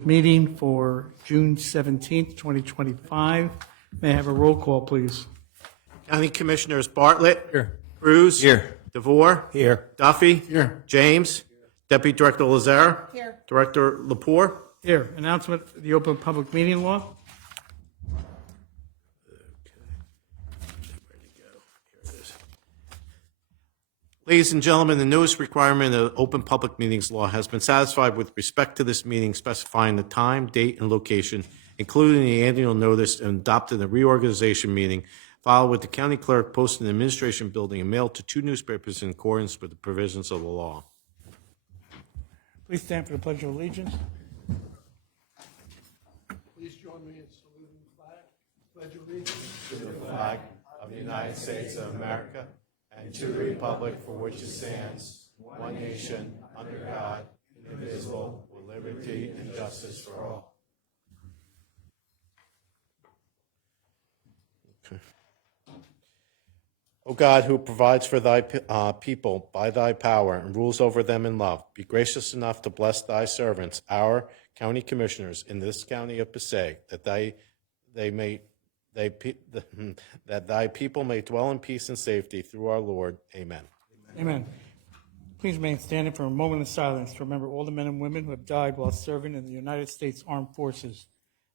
Meeting for June 17th, 2025. May I have a roll call, please? County Commissioners Bartlett. Here. Cruz. Here. DeVore. Here. Duffy. Here. James. Deputy Director Lazare. Here. Director Lepore. Here, announcement of the open public meeting law. Ladies and gentlemen, the notice requirement of the Open Public Meetings Law has been satisfied with respect to this meeting, specifying the time, date, and location, including the annual notice, and adopted the reorganization meeting, filed with the county clerk, posted in the administration building, and mailed to 2 newspapers in accordance with the provisions of the law. Please stand for the Pledge of Allegiance. Please join me in saluting the flag. Pledge allegiance To the flag of the United States of America and to the republic for which it stands, one nation, under God, indivisible, with liberty and justice for all. Okay. O God, who provides for thy people by thy power and rules over them in love, be gracious enough to bless thy servants, our county commissioners in this county of Passaic, that that thy people may dwell in peace and safety through our Lord. Amen. Amen. Please remain standing for a moment of silence to remember all the men and women who have died while serving in the United States Armed Forces,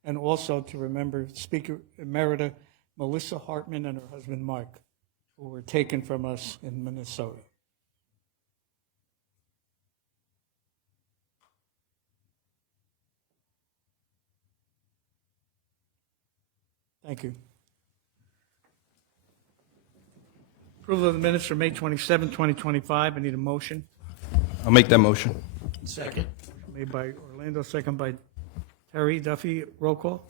and also to remember Speaker Emerita Melissa Hartman and her husband Mark, who were taken from us in Minnesota. Thank you. Approval of the minutes for May 27, 2025. I need a motion. I'll make that motion. second. Made by Orlando, second by Terry. Duffy, roll call.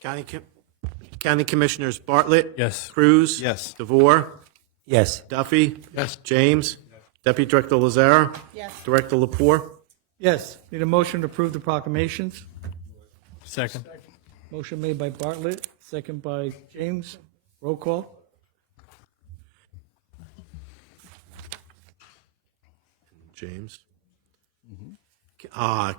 County Commissioners Bartlett. Yes. Cruz. Yes. DeVore. Yes. Duffy. Yes. James. Deputy Director Lazare. Yes. Director Lepore. Yes. Need a motion to approve the proclamations. Second. Motion made by Bartlett, second by James. Roll call. James.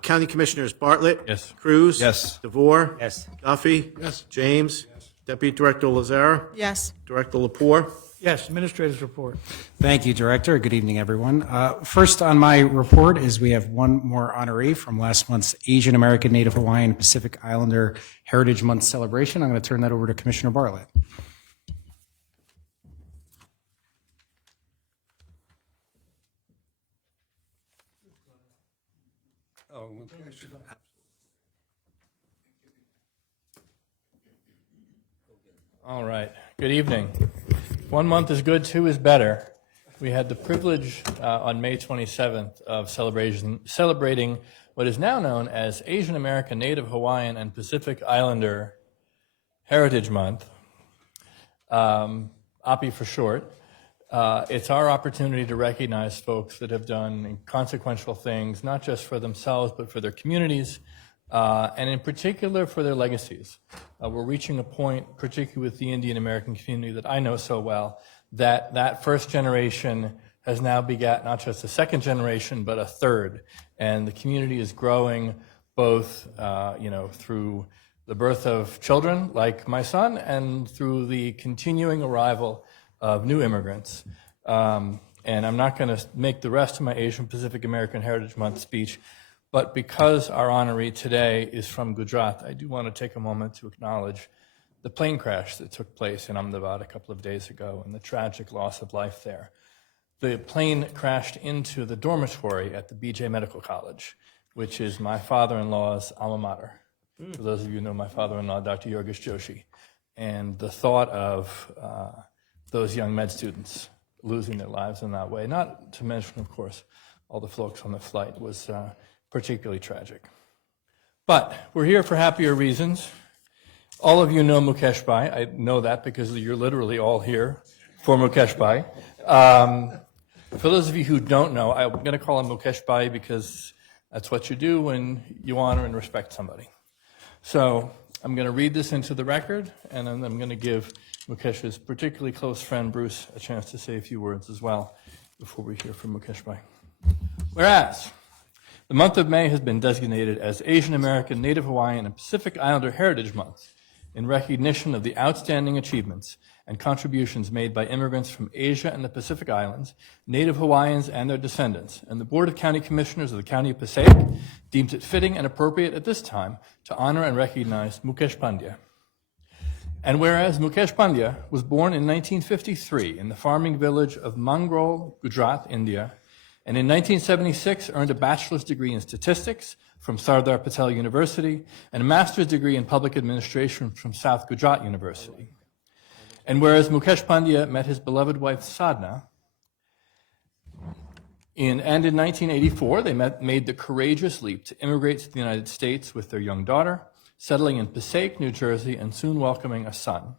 County Commissioners Bartlett. Yes. Cruz. Yes. DeVore. Yes. Duffy. Yes. James. Deputy Director Lazare. Yes. Director Lepore. Yes. Administrators report. Thank you, Director. Good evening, everyone. First on my report is we have one more honoree from last month's Asian American, Native Hawaiian, Pacific Islander Heritage Month celebration. I'm going to turn that over to Commissioner Bartlett. All right. Good evening. 1 month is good, 2 is better. We had the privilege on May 27th of celebrating what is now known as Asian American, Native Hawaiian, and Pacific Islander Heritage Month, API for short. It's our opportunity to recognize folks that have done consequential things, not just for themselves, but for their communities, and in particular for their legacies. We're reaching a point, particularly with the Indian American community that I know so well, that first generation has now begat not just a second generation, but a third. And the community is growing both, through the birth of children like my son and through the continuing arrival of new immigrants. And I'm not going to make the rest of my Asian Pacific American Heritage Month speech, but because our honoree today is from Gujarat, I do want to take a moment to acknowledge the plane crash that took place in Ahmedabad a couple of days ago and the tragic loss of life there. The plane crashed into the dormitory at the BJ Medical College, which is my father-in-law's alma mater. For those of you who know my father-in-law, Dr. Yogesh Joshi. And the thought of those young med students losing their lives in that way, not to mention, of course, all the folks on the flight, was particularly tragic. But we're here for happier reasons. All of you know Mukesh Bai. I know that because you're literally all here for Mukesh Bai. For those of you who don't know, I'm going to call him Mukesh Bai because that's what you do when you honor and respect somebody. So I'm going to read this into the record, and then I'm going to give Mukesh's particularly close friend Bruce a chance to say a few words as well before we hear from Mukesh Bai. Whereas, The month of May has been designated as Asian American, Native Hawaiian, and Pacific Islander Heritage Month in recognition of the outstanding achievements and contributions made by immigrants from Asia and the Pacific Islands, Native Hawaiians, and their descendants. And the Board of County Commissioners of the County of Passaic deems it fitting and appropriate at this time to honor and recognize Mukesh Pandya. And whereas Mukesh Pandya was born in 1953 in the farming village of Mangrol, Gujarat, India, and in 1976 earned a bachelor's degree in statistics from Sardar Patel University and a master's degree in public administration from South Gujarat University. And whereas Mukesh Pandya met his beloved wife Sadhna, in 1984 they made the courageous leap to immigrate to the United States with their young daughter, settling in Passaic, New Jersey, and soon welcoming a son.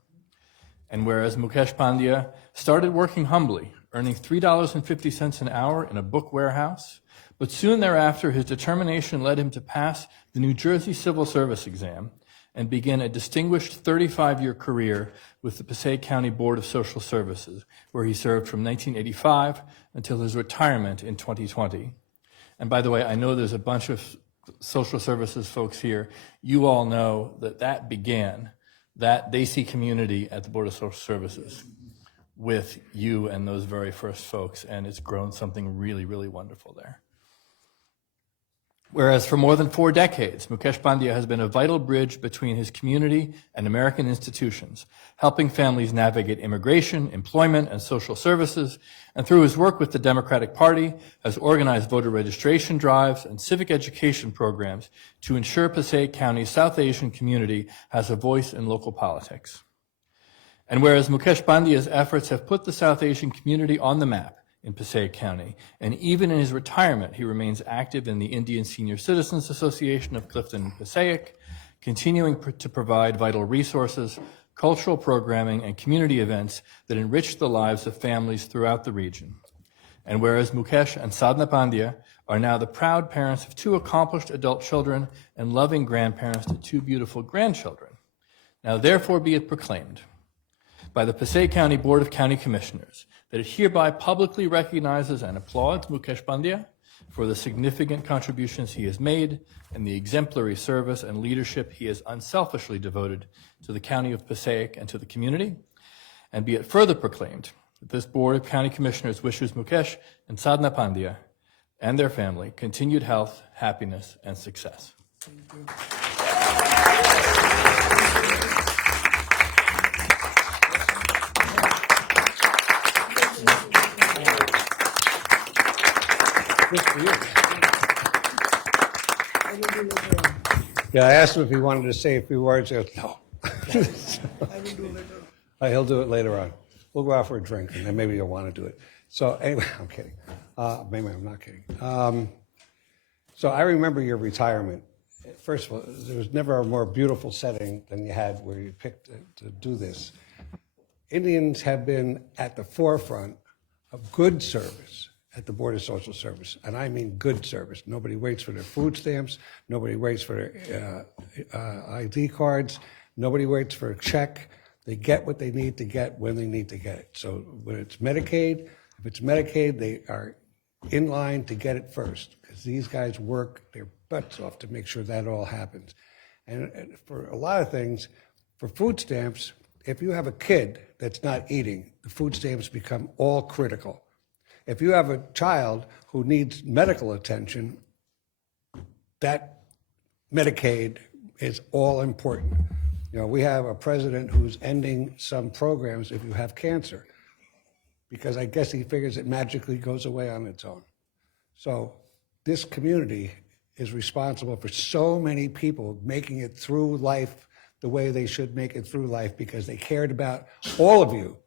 And whereas Mukesh Pandya started working humbly, earning $3.50 an hour in a book warehouse, but soon thereafter his determination led him to pass the New Jersey Civil Service exam and begin a distinguished 35-year career with the Passaic County Board of Social Services, where he served from 1985 until his retirement in 2020. And by the way, I know there's a bunch of social services folks here. You all know that began, that Desi community at the Board of Social Services, with you and those very first folks, and it's grown something really, really wonderful there. Whereas for more than 4 decades, Mukesh Pandya has been a vital bridge between his community and American institutions, helping families navigate immigration, employment, and social services, and through his work with the Democratic Party, has organized voter registration drives and civic education programs to ensure Passaic County's South Asian community has a voice in local politics. And whereas Mukesh Pandya's efforts have put the South Asian community on the map in Passaic County, and even in his retirement, he remains active in the Indian Senior Citizens Association of Clifton and Passaic, continuing to provide vital resources, cultural programming, and community events that enrich the lives of families throughout the region. And whereas Mukesh and Sadhna Pandya are now the proud parents of 2 accomplished adult children and loving grandparents to 2 beautiful grandchildren, now therefore be it proclaimed by the Passaic County Board of County Commissioners that it hereby publicly recognizes and applauds Mukesh Pandya for the significant contributions he has made and the exemplary service and leadership he has unselfishly devoted to the County of Passaic and to the community. And be it further proclaimed that this Board of County Commissioners wishes Mukesh and Sadhna Pandya and their family continued health, happiness, and success. Thank you. Yeah, I asked him if he wanted to say a few words. He goes, no. I will do later. He'll do it later on. We'll go out for a drink, and then maybe he'll want to do it. So anyway, I'm kidding. Maybe I'm not kidding. So I remember your retirement. First of all, there was never a more beautiful setting than you had where you picked to do this. Indians have been at the forefront of good service at the Board of Social Service, and I mean good service. Nobody waits for their food stamps. Nobody waits for their ID cards. Nobody waits for a check. They get what they need to get when they need to get it. So when it's Medicaid, if it's Medicaid, they are in line to get it first because these guys work their butts off to make sure that all happens. And for a lot of things, for food stamps, if you have a kid that's not eating, the food stamps become all critical. If you have a child who needs medical attention, that Medicaid is all important. You know, we have a president who's ending some programs if you have cancer, because I guess he figures it magically goes away on its own. So this community is responsible for so many people making it through life the way they should make it through life because they cared about all of you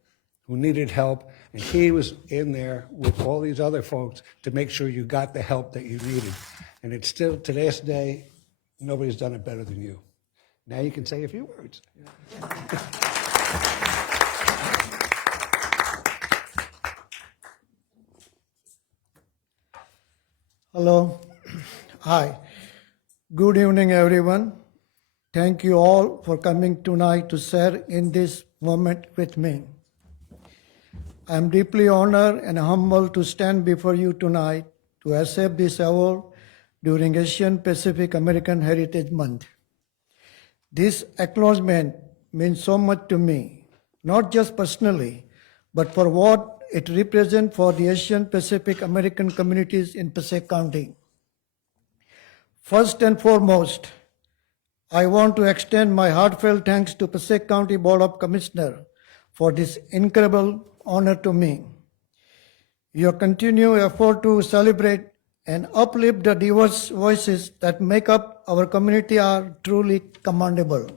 who needed help, and he was in there with all these other folks to make sure you got the help that you needed. And it's still, to this day, nobody's done it better than you. Now you can say a few words. Hello. Hi. Good evening, everyone. Thank you all for coming tonight to share in this moment with me. I am deeply honored and humbled to stand before you tonight to accept this award during Asian Pacific American Heritage Month. This acknowledgement means so much to me, not just personally, but for what it represents for the Asian Pacific American communities in Passaic County. First and foremost, I want to extend my heartfelt thanks to Passaic County Board of Commissioners for this incredible honor to me. Your continued effort to celebrate and uplift the diverse voices that make up our community are truly commendable.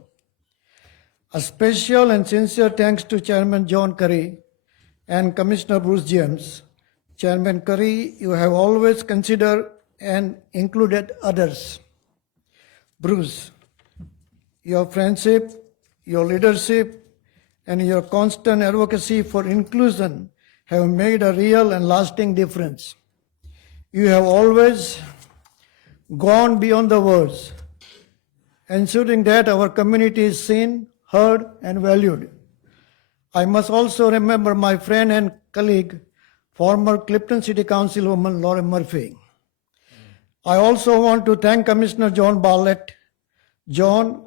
A special and sincere thanks to Chairman John Curry and Commissioner Bruce James. Chairman Curry, you have always considered and included others. Bruce, your friendship, your leadership, and your constant advocacy for inclusion have made a real and lasting difference. You have always gone beyond the words, ensuring that our community is seen, heard, and valued. I must also remember my friend and colleague, former Clifton City Councilwoman Lauren Murphy. I also want to thank Commissioner John Bartlett. John,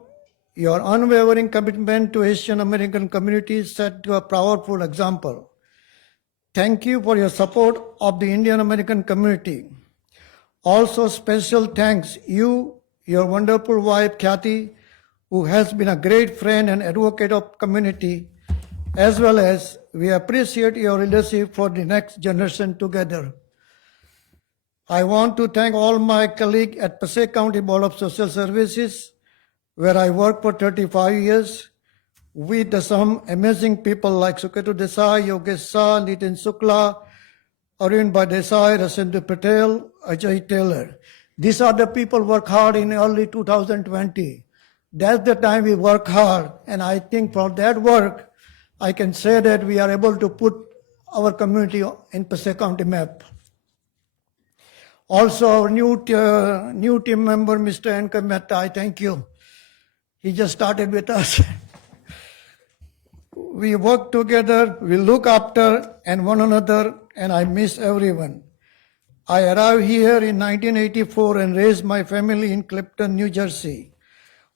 your unwavering commitment to Asian American communities set a powerful example. Thank you for your support of the Indian American community. Also special thanks you, your wonderful wife Kathy, who has been a great friend and advocate of community, as well as we appreciate your leadership for the next generation together. I want to thank all my colleagues at Passaic County Board of Social Services, where I worked for 35 years, with some amazing people like Suketu Desai, Yogesh Shah, Nitin Shukla, Arvind Desai, Rasendu Patel, Ajay Taylor. These are the people who work hard in early 2020. That's the time we work hard, and I think for that work, I can say that we are able to put our community in Passaic County map. Also, our new team member, Mr. N.K. Mehta, I thank you. He just started with us. We work together, we look after and one another, and I miss everyone. I arrived here in 1984 and raised my family in Clifton, New Jersey.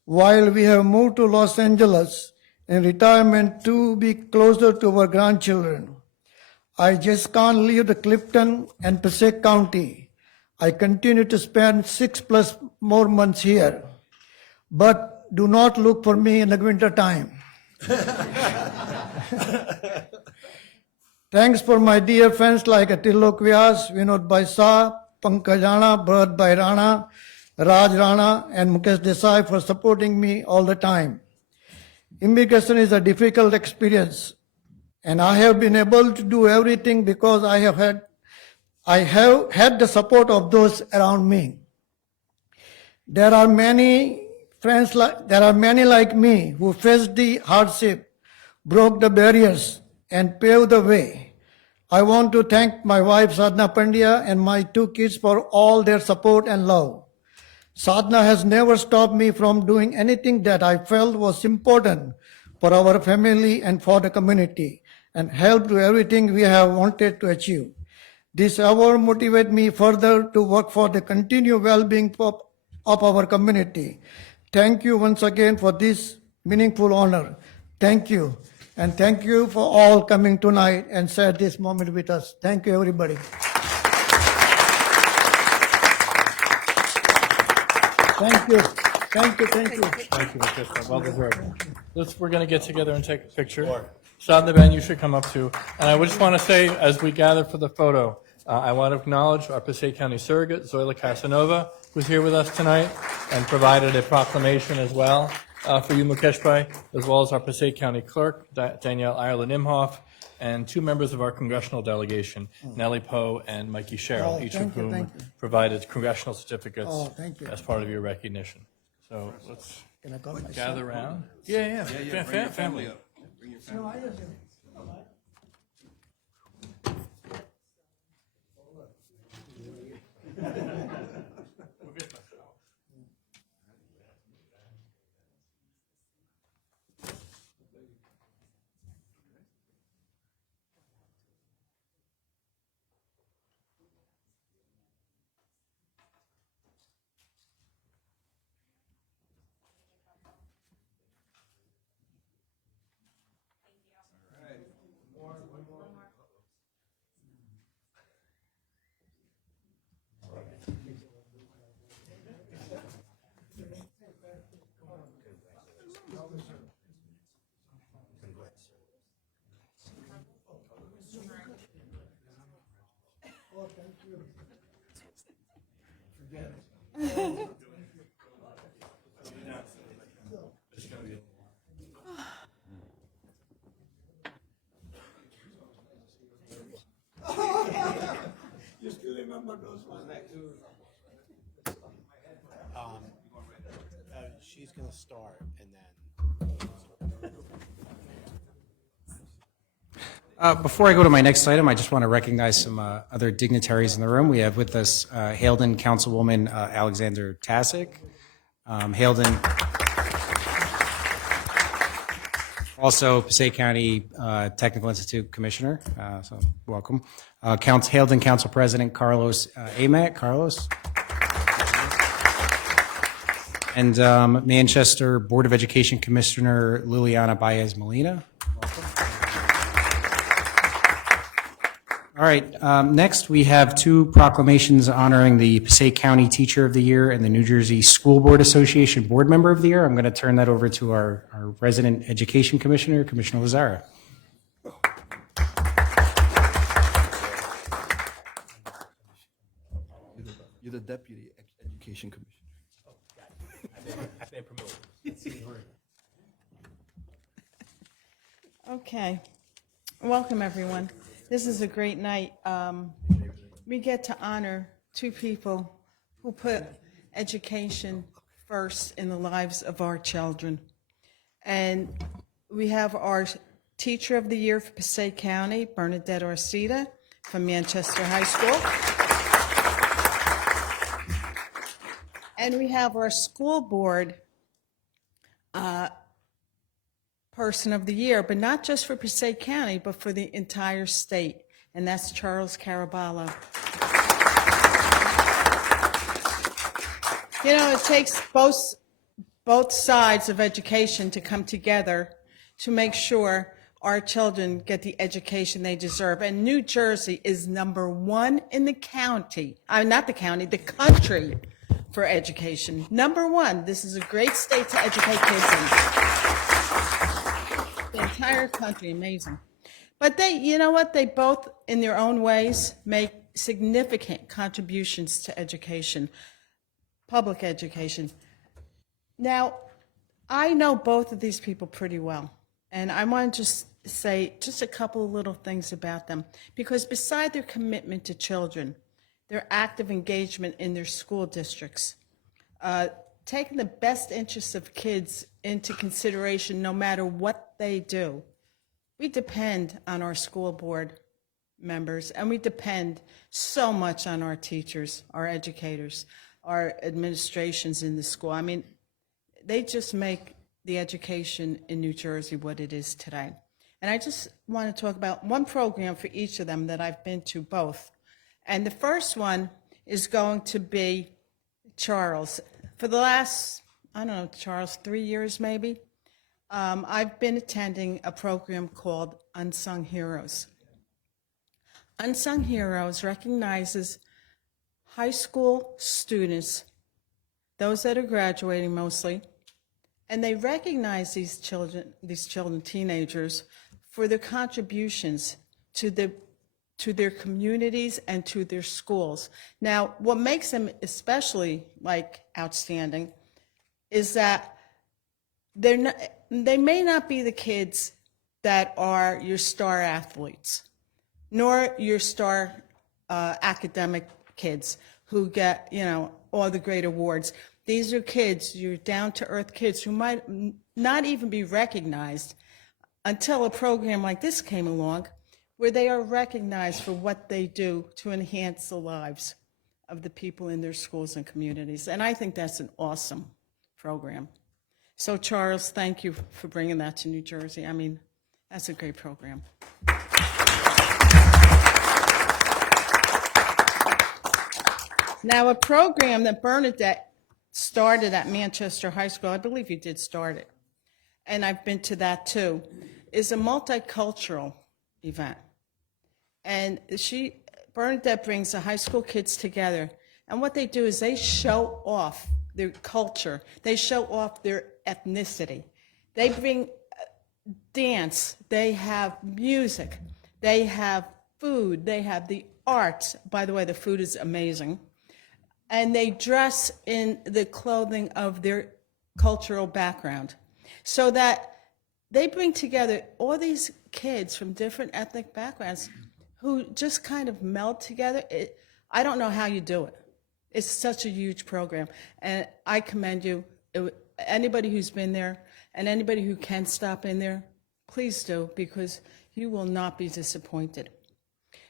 While we have moved to Los Angeles in retirement to be closer to our grandchildren, I just can't leave the Clifton and Passaic County. I continue to spend 6+ more months here, but do not look for me in the winter time. Thanks for my dear friends like Atilok Vyas, Vinod Baisa, Pankaj Rana, Bharat Bhai Rana, Raj Rana, and Mukesh Desai for supporting me all the time. Immigration is a difficult experience, and I have been able to do everything because I have had the support of those around me. There are many like me who faced the hardship, broke the barriers, and paved the way. I want to thank my wife Sadhna Pandya and my 2 kids for all their support and love. Sadhna has never stopped me from doing anything that I felt was important for our family and for the community, and helped to everything we have wanted to achieve. This award motivates me further to work for the continued well-being of our community. Thank you once again for this meaningful honor. Thank you. And thank you for all coming tonight and share this moment with us. Thank you, everybody. Thank you. Thank you. Thank you. Thank you, Mr. Well deserved. We're going to get together and take a picture. Sadhna Ben, you should come up too. And I just want to say, as we gather for the photo, I want to acknowledge our Passaic County surrogate, Zoila Casanova, who's here with us tonight and provided a proclamation as well for you, Mukesh Bhai, as well as our Passaic County clerk, Danielle Ireland Imhoff, and 2 members of our congressional delegation, Nellie Poe and Mikey Sherrill, each of whom provided congressional certificates as part of your recognition. So let's gather around. Yeah. Family. Bring your family. She's going to start, and then. Before I go to my next item, I just want to recognize some other dignitaries in the room. We have with us Haledon Councilwoman Alexander Passaic. Haledon, also Passaic County Technical Institute Commissioner, so welcome. Haledon Council President Carlos Amac. Carlos. And Manchester Board of Education Commissioner Liliana Baez Molina. All right, next we have two proclamations honoring the Passaic County Teacher of the Year and the New Jersey School Board Association Board Member of the Year. I'm going to turn that over to our resident Education Commissioner, Commissioner Lazara. You're the Deputy Education Commissioner. Okay. Welcome, everyone. This is a great night. We get to honor two people who put education first in the lives of our children. And we have our Teacher of the Year for Passaic County, Bernadette Orcida from Manchester High School. And we have our school board Person of the Year, but not just for Passaic County, but for the entire state, and that's Charles Caraballo. You know, it takes both sides of education to come together to make sure our children get the education they deserve. And New Jersey is #1 in the county, not the county, the country for education. #1. This is a great state to educate kids in. The entire country, amazing. But they, you know what? They both, in their own ways, make significant contributions to education, public education. Now, I know both of these people pretty well, and I want to just say just a couple of little things about them, because beside their commitment to children, their active engagement in their school districts, taking the best interests of kids into consideration no matter what they do. We depend on our school board members, and we depend so much on our teachers, our educators, our administrations in the school. I mean, they just make the education in New Jersey what it is today. And I just want to talk about one program for each of them that I've been to both. And the first one is going to be Charles. For the last, I don't know, Charles, 3 years maybe, I've been attending a program called Unsung Heroes. Unsung Heroes recognizes high school students, those that are graduating mostly, and they recognize these children, teenagers, for their contributions to their communities and to their schools. Now, what makes them especially outstanding is that they may not be the kids that are your star athletes, nor your star academic kids who get, all the great awards. These are kids, your down-to-earth kids who might not even be recognized until a program like this came along, where they are recognized for what they do to enhance the lives of the people in their schools and communities. And I think that's an awesome program. So Charles, thank you for bringing that to New Jersey. I mean, that's a great program. Now, a program that Bernadette started at Manchester High School, I believe you did start it, and I've been to that too, is a multicultural event. And Bernadette brings the high school kids together, and what they do is they show off their culture. They show off their ethnicity. They bring dance, they have music, they have food, they have the arts. By the way, the food is amazing. And they dress in the clothing of their cultural background, so that they bring together all these kids from different ethnic backgrounds who just kind of meld together. I don't know how you do it. It's such a huge program, and I commend you. Anybody who's been there and anybody who can stop in there, please do, because you will not be disappointed.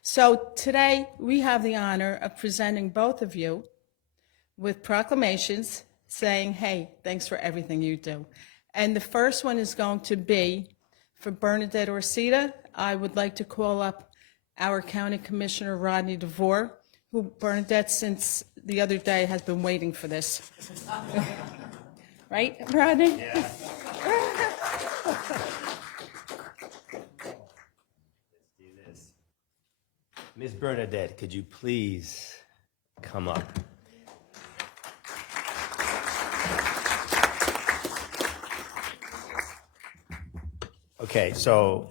So today we have the honor of presenting both of you with proclamations saying, hey, thanks for everything you do. And the first one is going to be for Bernadette Orsita. I would like to call up our County Commissioner, Rodney DeVore, who Bernadette, since the other day, has been waiting for this. Right, Rodney? Yeah. Ms. Bernadette, could you please come up? Okay, so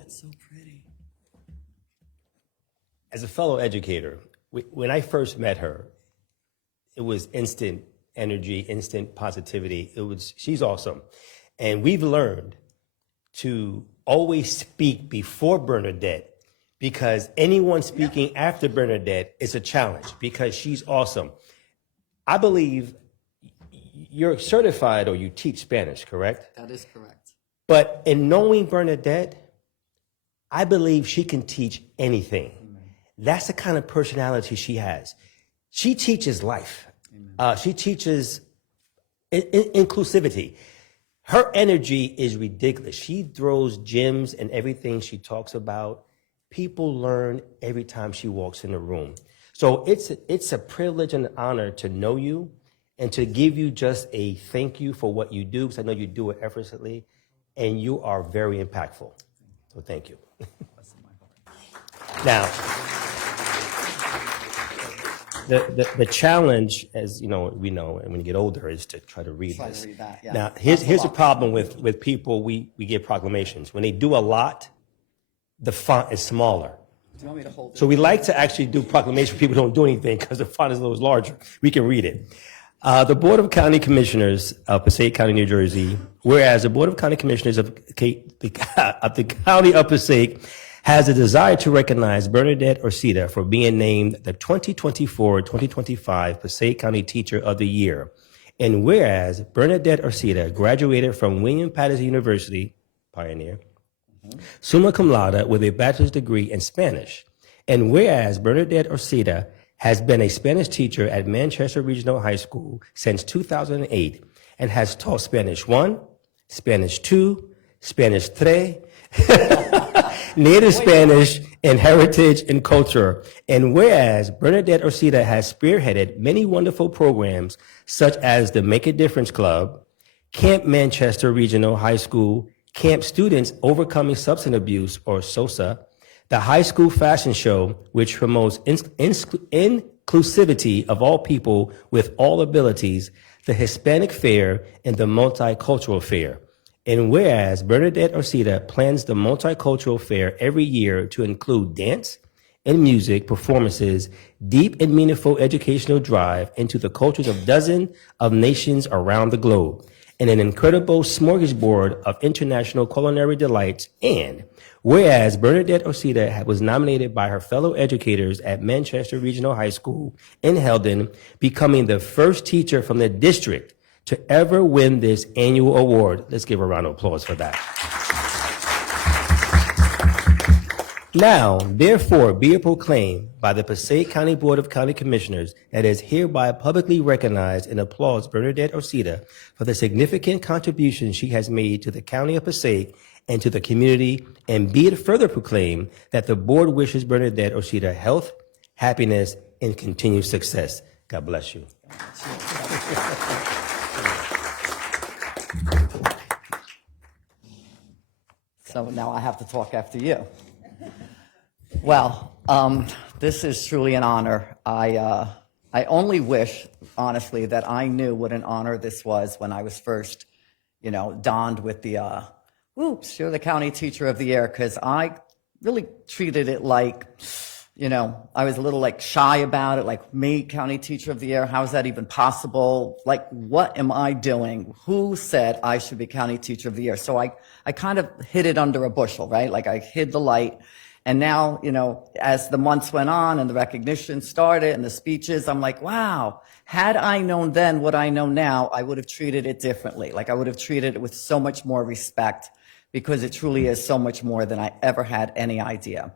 as a fellow educator, when I first met her, it was instant energy, instant positivity. She's awesome. And we've learned to always speak before Bernadette, because anyone speaking after Bernadette is a challenge, because she's awesome. I believe you're certified or you teach Spanish, correct? That is correct. But in knowing Bernadette, I believe she can teach anything. That's the kind of personality she has. She teaches life. She teaches inclusivity. Her energy is ridiculous. She throws gems in everything she talks about. People learn every time she walks in the room. So it's a privilege and an honor to know you and to give you just a thank you for what you do, because I know you do it effortlessly, and you are very impactful. So thank you. Now, the challenge, as you know, we know, and when you get older, is to try to read this. Yeah. Now, here's the problem with people. We give proclamations. When they do a lot, the font is smaller. Do you want me to hold it? So we like to actually do proclamations for people who don't do anything, because the font is a little larger. We can read it. The Board of County Commissioners of Passaic County, New Jersey, whereas the Board of County Commissioners of the County of Passaic has a desire to recognize Bernadette Orsita for being named the 2024-2025 Passaic County Teacher of the Year. And whereas Bernadette Orsita graduated from William Paterson University, Pioneer, summa cum laude with a bachelor's degree in Spanish. And whereas Bernadette Orsita has been a Spanish teacher at Manchester Regional High School since 2008 and has taught Spanish 1, Spanish 2, Spanish 3, Native Spanish, and heritage and culture. And whereas Bernadette Orsita has spearheaded many wonderful programs such as the Make a Difference Club, Camp Manchester Regional High School, Camp Students Overcoming Substance Abuse, or SOSA, the High School Fashion Show, which promotes inclusivity of all people with all abilities, the Hispanic Fair, and the Multicultural Fair. And whereas Bernadette Orsita plans the Multicultural Fair every year to include dance and music performances, deep and meaningful educational drive into the cultures of dozens of nations around the globe, and an incredible smorgasbord of international culinary delights. And whereas Bernadette Orsita was nominated by her fellow educators at Manchester Regional High School in Heldon, becoming the first teacher from the district to ever win this annual award. Let's give a round of applause for that. Now, therefore, be it proclaimed by the Passaic County Board of County Commissioners that it is hereby publicly recognized and applauds Bernadette Orsita for the significant contributions she has made to the County of Passaic and to the community, and be it further proclaimed that the board wishes Bernadette Orsita health, happiness, and continued success. God bless you. So now I have to talk after you. Well, this is truly an honor. I only wish, honestly, that I knew what an honor this was when I was first, donned with the, you're the County Teacher of the Year, because I really treated it like, I was a little like shy about it, like me, County Teacher of the Year, how is that even possible? Like, what am I doing? Who said I should be County Teacher of the Year? So I kind of hid it under a bushel, right? Like I hid the light. And now, as the months went on and the recognition started and the speeches, I'm like, wow, had I known then what I know now, I would have treated it differently. Like I would have treated it with so much more respect, because it truly is so much more than I ever had any idea.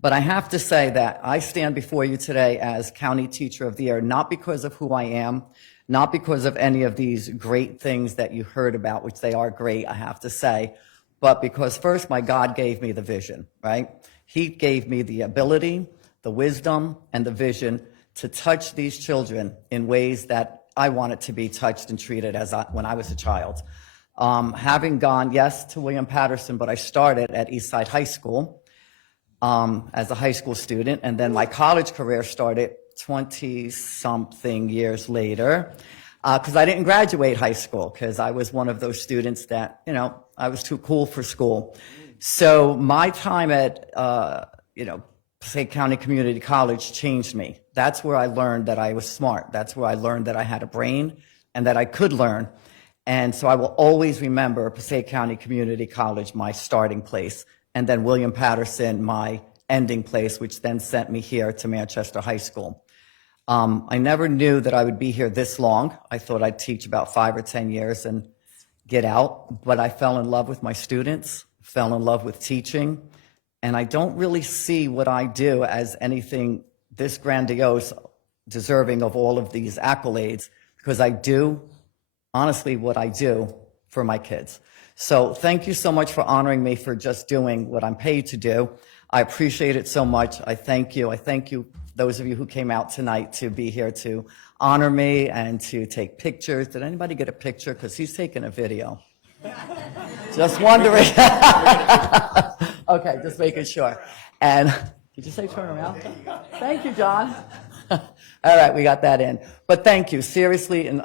But I have to say that I stand before you today as County Teacher of the Year, not because of who I am, not because of any of these great things that you heard about, which they are great, I have to say, but because first my God gave me the vision, right? He gave me the ability, the wisdom, and the vision to touch these children in ways that I wanted to be touched and treated when I was a child. Having gone, yes, to William Paterson, but I started at Eastside High School as a high school student, and then my college career started 20-something years later, because I didn't graduate high school, because I was one of those students that, I was too cool for school. So my time at, Passaic County Community College changed me. That's where I learned that I was smart. That's where I learned that I had a brain and that I could learn. And so I will always remember Passaic County Community College, my starting place, and then William Paterson, my ending place, which then sent me here to Manchester High School. I never knew that I would be here this long. I thought I'd teach about 5 or 10 years and get out, but I fell in love with my students, fell in love with teaching, and I don't really see what I do as anything this grandiose, deserving of all of these accolades, because I do, honestly, what I do for my kids. So thank you so much for honoring me for just doing what I'm paid to do. I appreciate it so much. I thank you. I thank you, those of you who came out tonight to be here to honor me and to take pictures. Did anybody get a picture? Because he's taking a video. Just wondering. Okay, just making sure. And did you say turn around? Thank you, John. All right, we got that in. But thank you, seriously. And,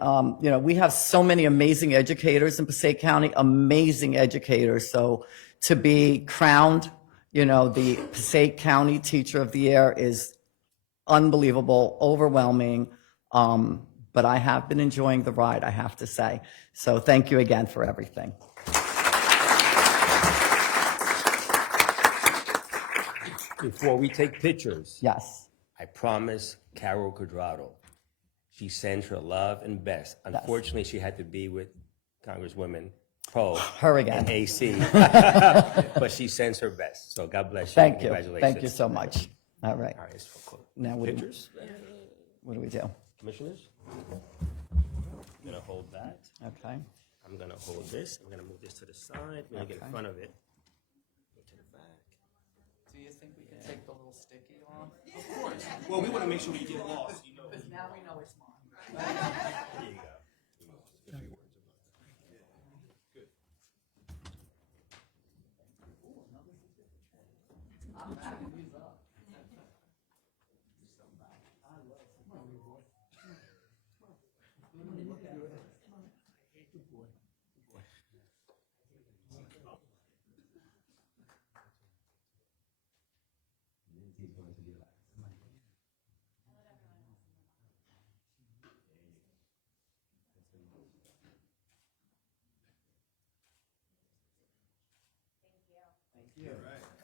we have so many amazing educators in Passaic County, amazing educators. So to be crowned, the Passaic County Teacher of the Year is unbelievable, overwhelming. But I have been enjoying the ride, I have to say. So thank you again for everything. Before we take pictures, Yes. I promise Carol Quadrado, she sends her love and best. Unfortunately, she had to be with Congresswoman Poe. Her again. And AC. But she sends her best. So God bless you. Thank you. Congratulations. Thank you so much. All right. All right, it's for cool. Now Pictures? what do we do? Commissioners? I'm going to hold that. Okay. I'm going to hold this. I'm going to move this to the side. I'm going to get in front of it. Go to the back. Do you think we can take the little sticky off? Of course. Well, we want to make sure we get lost. Because now we know it's mine. There you go.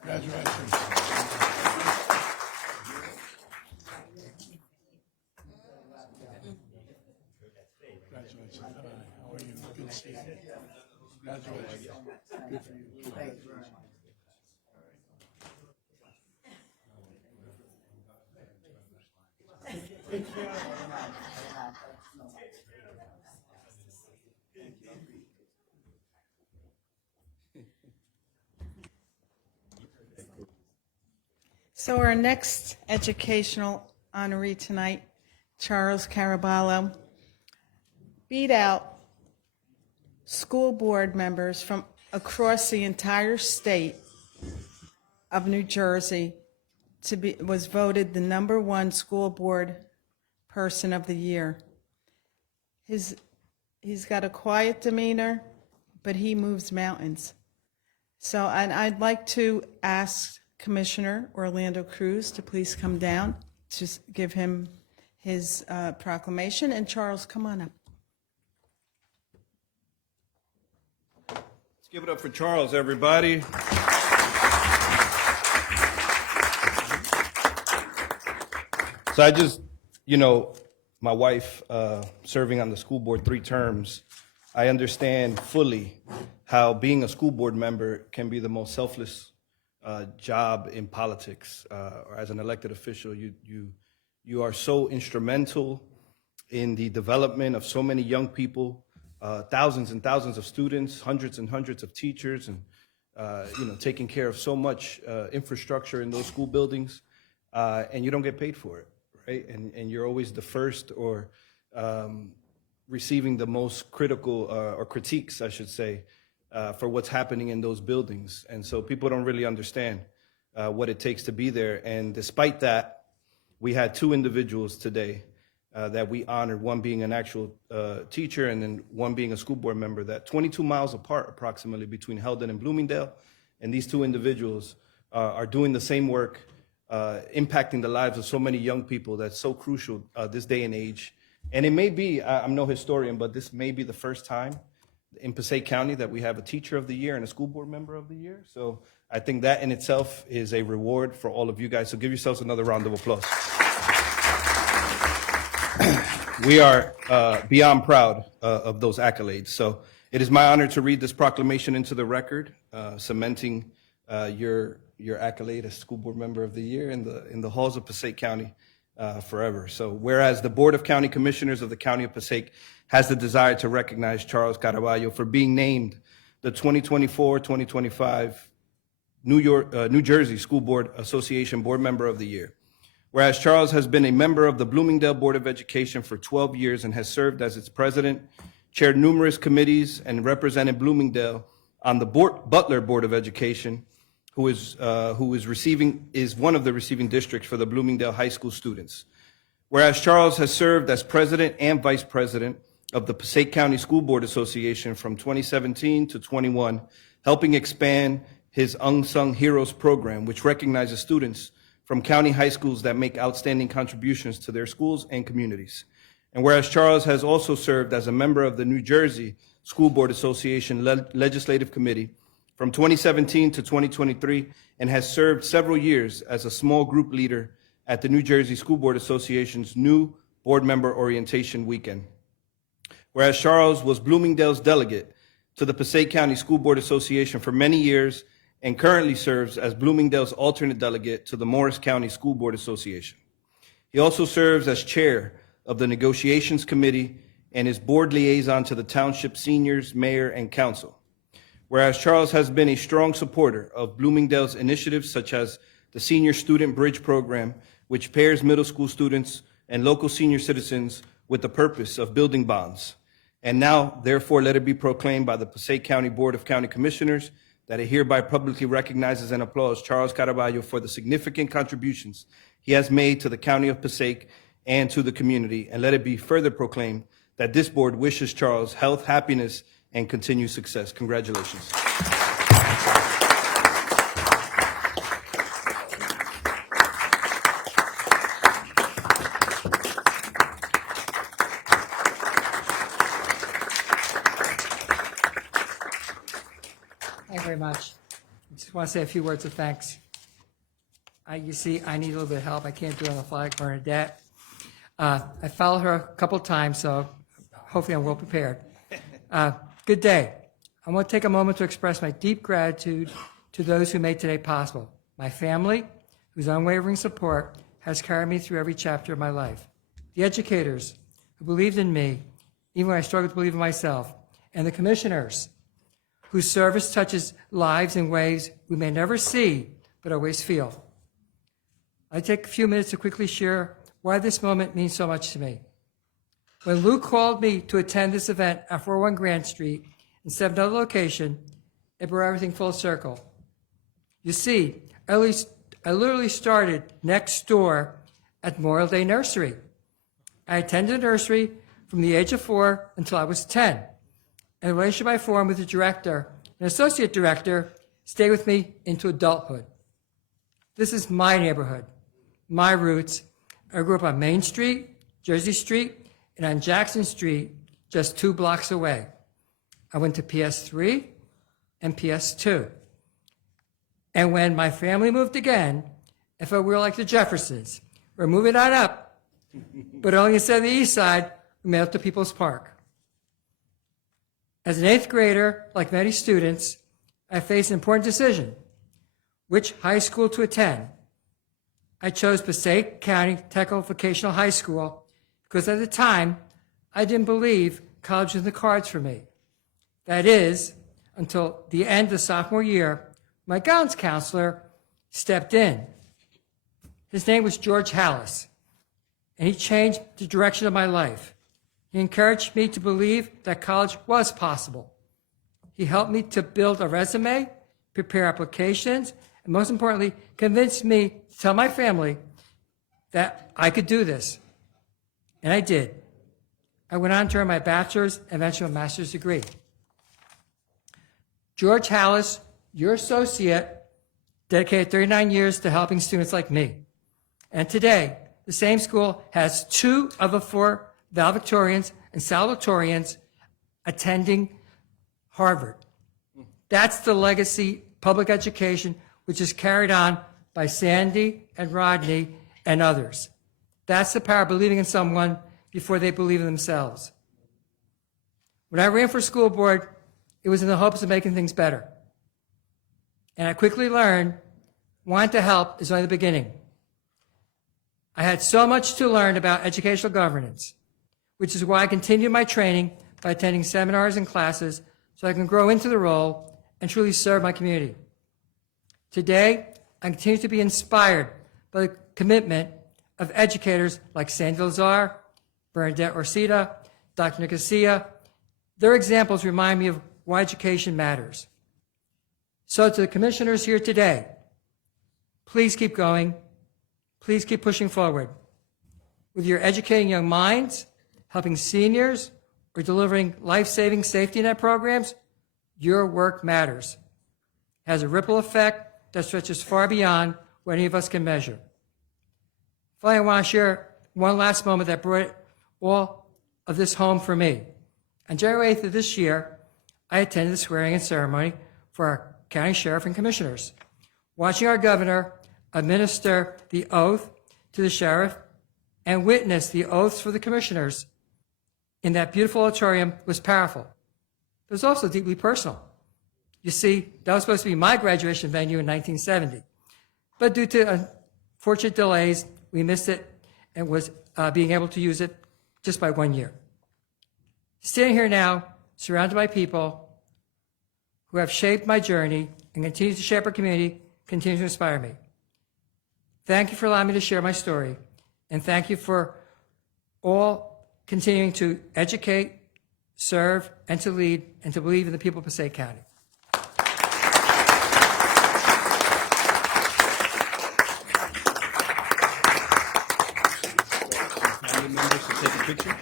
Congratulations. How are you? Good to see you. Congratulations. Good for you. Thank you very much. So our next educational honoree tonight, Charles Caraballo, beat out school board members from across the entire state of New Jersey was voted the #1 school board person of the year. He's got a quiet demeanor, but he moves mountains. So I'd like to ask Commissioner Orlando Cruz to please come down to give him his proclamation. And Charles, come on up. Let's give it up for Charles, everybody. So I just, my wife serving on the school board 3 terms, I understand fully how being a school board member can be the most selfless job in politics. Or as an elected official, you are so instrumental in the development of so many young people, thousands and thousands of students, hundreds and hundreds of teachers, and taking care of so much infrastructure in those school buildings, and you don't get paid for it, right? And you're always the first or receiving the most critical or critiques, I should say, for what's happening in those buildings. And so people don't really understand what it takes to be there. And despite that, we had 2 individuals today that we honored, one being an actual teacher and then one being a school board member, that 22 miles apart approximately between Heldon and Bloomingdale. And these 2 individuals are doing the same work, impacting the lives of so many young people. That's so crucial this day and age. And it may be, I'm no historian, but this may be the first time in Passaic County that we have a teacher of the year and a school board member of the year. So I think that in itself is a reward for all of you guys. So give yourselves another round of applause. We are beyond proud of those accolades. So it is my honor to read this proclamation into the record, cementing your accolade as school board member of the year in the halls of Passaic County forever. So whereas the Board of County Commissioners of the County of Passaic has the desire to recognize Charles Caraballo for being named the 2024-2025 New Jersey School Board Association Board Member of the Year. Whereas Charles has been a member of the Bloomingdale Board of Education for 12 years and has served as its president, chaired numerous committees, and represented Bloomingdale on the Butler Board of Education, who is one of the receiving districts for the Bloomingdale High School students. Whereas Charles has served as president and vice president of the Passaic County School Board Association from 2017 to 21, helping expand his Unsung Heroes program, which recognizes students from county high schools that make outstanding contributions to their schools and communities. And whereas Charles has also served as a member of the New Jersey School Board Association Legislative Committee from 2017 to 2023, and has served several years as a small group leader at the New Jersey School Board Association's new board member orientation weekend. Whereas Charles was Bloomingdale's delegate to the Passaic County School Board Association for many years and currently serves as Bloomingdale's alternate delegate to the Morris County School Board Association. He also serves as chair of the Negotiations Committee and is board liaison to the township seniors, mayor, and council. Whereas Charles has been a strong supporter of Bloomingdale's initiatives such as the Senior Student Bridge Program, which pairs middle school students and local senior citizens with the purpose of building bonds. And now, therefore, let it be proclaimed by the Passaic County Board of County Commissioners that it hereby publicly recognizes and applauds Charles Caraballo for the significant contributions he has made to the County of Passaic and to the community. And let it be further proclaimed that this board wishes Charles health, happiness, and continued success. Congratulations. Thank you very much. I just want to say a few words of thanks. You see, I need a little bit of help. I can't do it on the fly like Bernadette. I followed her a couple times, so hopefully I'm well prepared. Good day. I want to take a moment to express my deep gratitude to those who made today possible. My family, whose unwavering support has carried me through every chapter of my life. The educators who believed in me, even when I struggled to believe in myself. And the commissioners, whose service touches lives in ways we may never see, but always feel. I take a few minutes to quickly share why this moment means so much to me. When Luke called me to attend this event at 401 Grant Street instead of another location, it brought everything full circle. You see, I literally started next door at Memorial Day Nursery. I attended nursery from the age of 4 until I was 10. And the relationship I formed with the director and associate director stayed with me into adulthood. This is my neighborhood, my roots. I grew up on Main Street, Jersey Street, and on Jackson Street, just 2 blocks away. I went to PS3 and PS2. And when my family moved again, I felt we were like the Jeffersons. We're moving on up, but only instead of the east side, we made it to People's Park. As an 8th grader, like many students, I faced an important decision: which high school to attend. I chose Passaic County Technical Vocational High School because at the time, I didn't believe college was in the cards for me. That is, until the end of sophomore year, my guidance counselor stepped in. His name was George Hallis, and he changed the direction of my life. He encouraged me to believe that college was possible. He helped me to build a resume, prepare applications, and most importantly, convinced me to tell my family that I could do this. And I did. I went on to earn my bachelor's and eventually a master's degree. George Hallis, your associate, dedicated 39 years to helping students like me. And today, the same school has 2 of the 4 valedictorians and salutatorians attending Harvard. That's the legacy public education which is carried on by Sandy and Rodney and others. That's the power of believing in someone before they believe in themselves. When I ran for school board, it was in the hopes of making things better. And I quickly learned wanting to help is only the beginning. I had so much to learn about educational governance, which is why I continued my training by attending seminars and classes so I can grow into the role and truly serve my community. Today, I continue to be inspired by the commitment of educators like Sandy Lazar, Bernadette Orsita, Dr. Nicosia. Their examples remind me of why education matters. So to the commissioners here today, please keep going. Please keep pushing forward. Whether you're educating young minds, helping seniors, or delivering life-saving safety net programs, your work matters. It has a ripple effect that stretches far beyond what any of us can measure. Finally, I want to share one last moment that brought all of this home for me. On January 8th of this year, I attended the swearing-in ceremony for our county sheriff and commissioners. Watching our governor administer the oath to the sheriff and witness the oaths for the commissioners in that beautiful auditorium was powerful. It was also deeply personal. You see, that was supposed to be my graduation venue in 1970. But due to unfortunate delays, we missed it and was being able to use it just by 1 year. Standing here now, surrounded by people who have shaped my journey and continue to shape our community, continue to inspire me. Thank you for allowing me to share my story, and thank you for all continuing to educate, serve, and to lead, and to believe in the people of Passaic County. Family members to take a picture.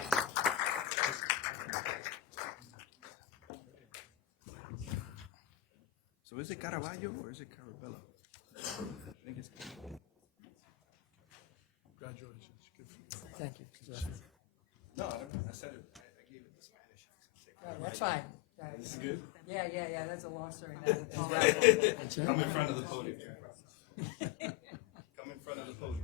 So is it Caravaggio or is it Carabello? I think it's Carabello. Congratulations. Good for you. Thank you. No, I said it. I gave it the Spanish accent. That's fine. This is good. Yeah, that's a long story. Now. Come in front of the podium. Come in front of the podium.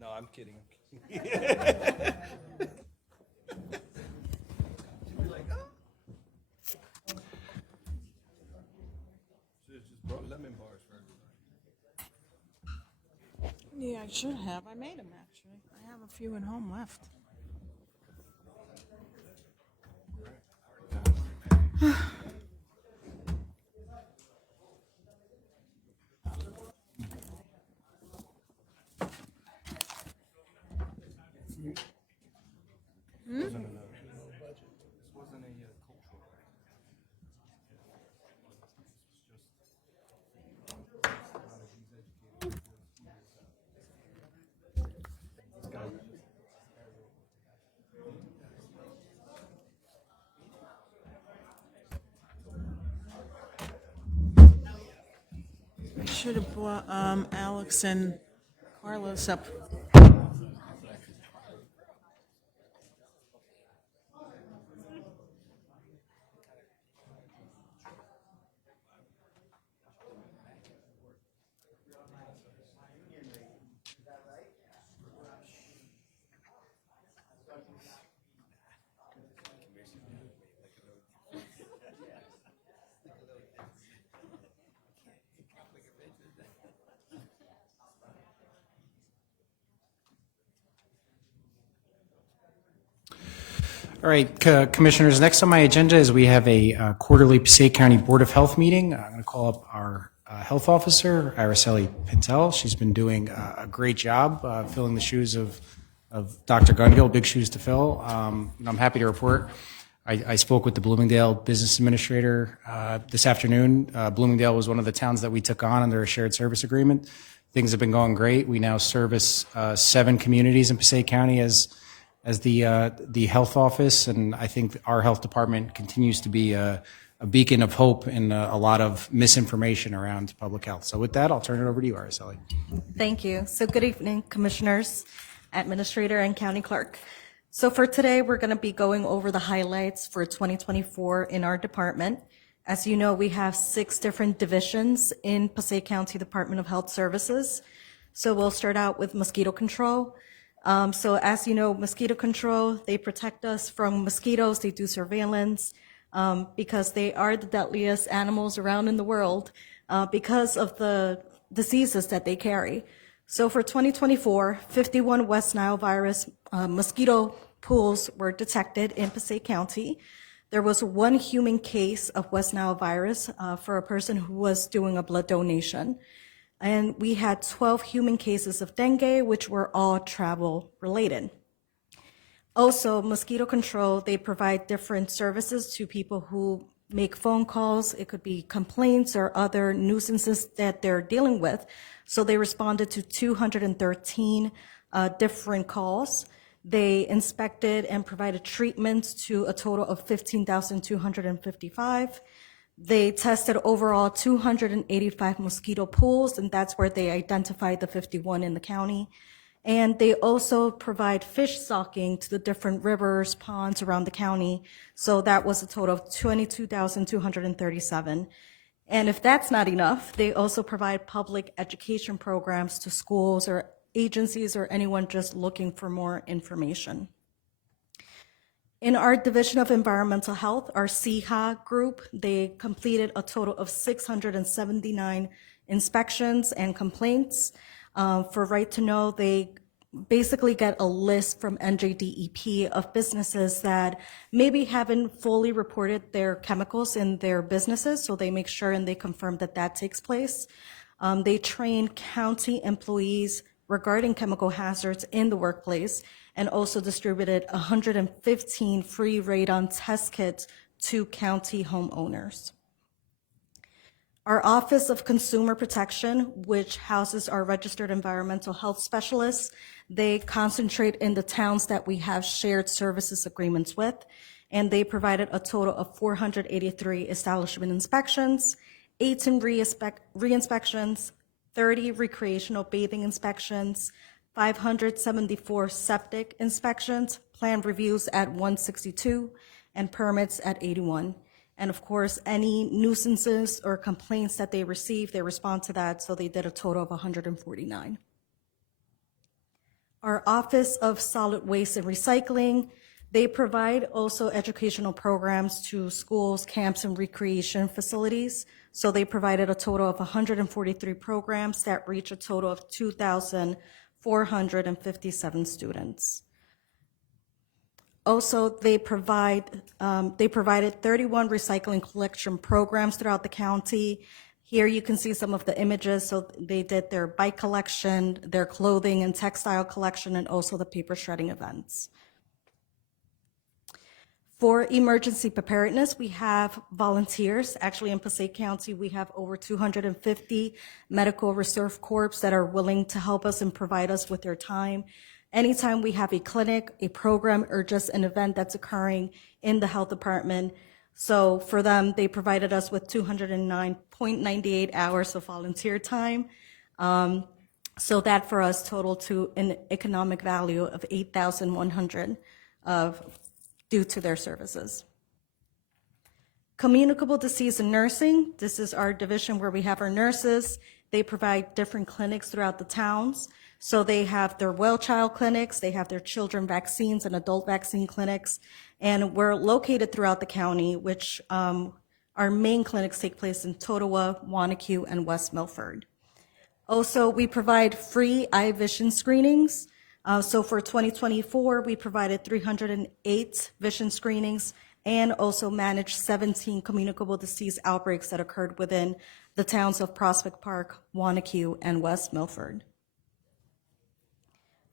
No, I'm kidding. You're like, oh. should have. I made them, actually. I have a few at home left. I should have brought Alex and Carlos up. All right, Commissioners, next on my agenda is we have a quarterly Passaic County Board of Health meeting. I'm going to call up our health officer, Araceli Pintel. She's been doing a great job filling the shoes of Dr. Gungill, big shoes to fill. And I'm happy to report I spoke with the Bloomingdale Business Administrator this afternoon. Bloomingdale was one of the towns that we took on under a shared service agreement. Things have been going great. We now service 7 communities in Passaic County as the health office, and I think our health department continues to be a beacon of hope and a lot of misinformation around public health. So with that, I'll turn it over to you, Araceli. Thank you. So good evening, Commissioners, Administrator, and County Clerk. So for today, we're going to be going over the highlights for 2024 in our department. As you know, we have 6 different divisions in Passaic County Department of Health Services. So we'll start out with mosquito control. So as you know, mosquito control, they protect us from mosquitoes. They do surveillance because they are the deadliest animals around in the world because of the diseases that they carry. So for 2024, 51 West Nile virus mosquito pools were detected in Passaic County. There was 1 human case of West Nile virus for a person who was doing a blood donation. And we had 12 human cases of dengue, which were all travel related. Also, mosquito control, they provide different services to people who make phone calls. It could be complaints or other nuisances that they're dealing with. So they responded to 213 different calls. They inspected and provided treatments to a total of 15,255. They tested overall 285 mosquito pools, and that's where they identified the 51 in the county. And they also provide fish stocking to the different rivers, ponds around the county. So that was a total of 22,237. And if that's not enough, they also provide public education programs to schools or agencies or anyone just looking for more information. In our Division of Environmental Health, our CHA group, they completed a total of 679 inspections and complaints. For Right to Know, they basically get a list from NJDEP of businesses that maybe haven't fully reported their chemicals in their businesses, so they make sure and they confirm that that takes place. They train county employees regarding chemical hazards in the workplace, and also distributed 115 free radon test kits to county homeowners. Our Office of Consumer Protection, which houses our registered environmental health specialists, they concentrate in the towns that we have shared services agreements with, and they provided a total of 483 establishment inspections, 18 re-inspections, 30 recreational bathing inspections, 574 septic inspections, plan reviews at 162, and permits at 81. And of course, any nuisances or complaints that they receive, they respond to that, so they did a total of 149. Our Office of Solid Waste and Recycling, they provide also educational programs to schools, camps, and recreation facilities. So they provided a total of 143 programs that reach a total of 457 students. Also, they provided 31 recycling collection programs throughout the county. Here you can see some of the images. So they did their bike collection, their clothing and textile collection, and also the paper shredding events. For emergency preparedness, we have volunteers. Actually, in Passaic County, we have over 250 medical reserve corps that are willing to help us and provide us with their time. Anytime we have a clinic, a program, or just an event that's occurring in the health department. So for them, they provided us with 209.98 hours of volunteer time. So that for us totaled to an economic value of $8,100 due to their services. Communicable disease and nursing. This is our division where we have our nurses. They provide different clinics throughout the towns. So they have their well child clinics, they have their children vaccines and adult vaccine clinics, and we're located throughout the county, which our main clinics take place in Totowa, Wanacue, and West Milford. Also, we provide free eye vision screenings. So for 2024, we provided 308 vision screenings and also managed 17 communicable disease outbreaks that occurred within the towns of Prospect Park, Wanacue, and West Milford.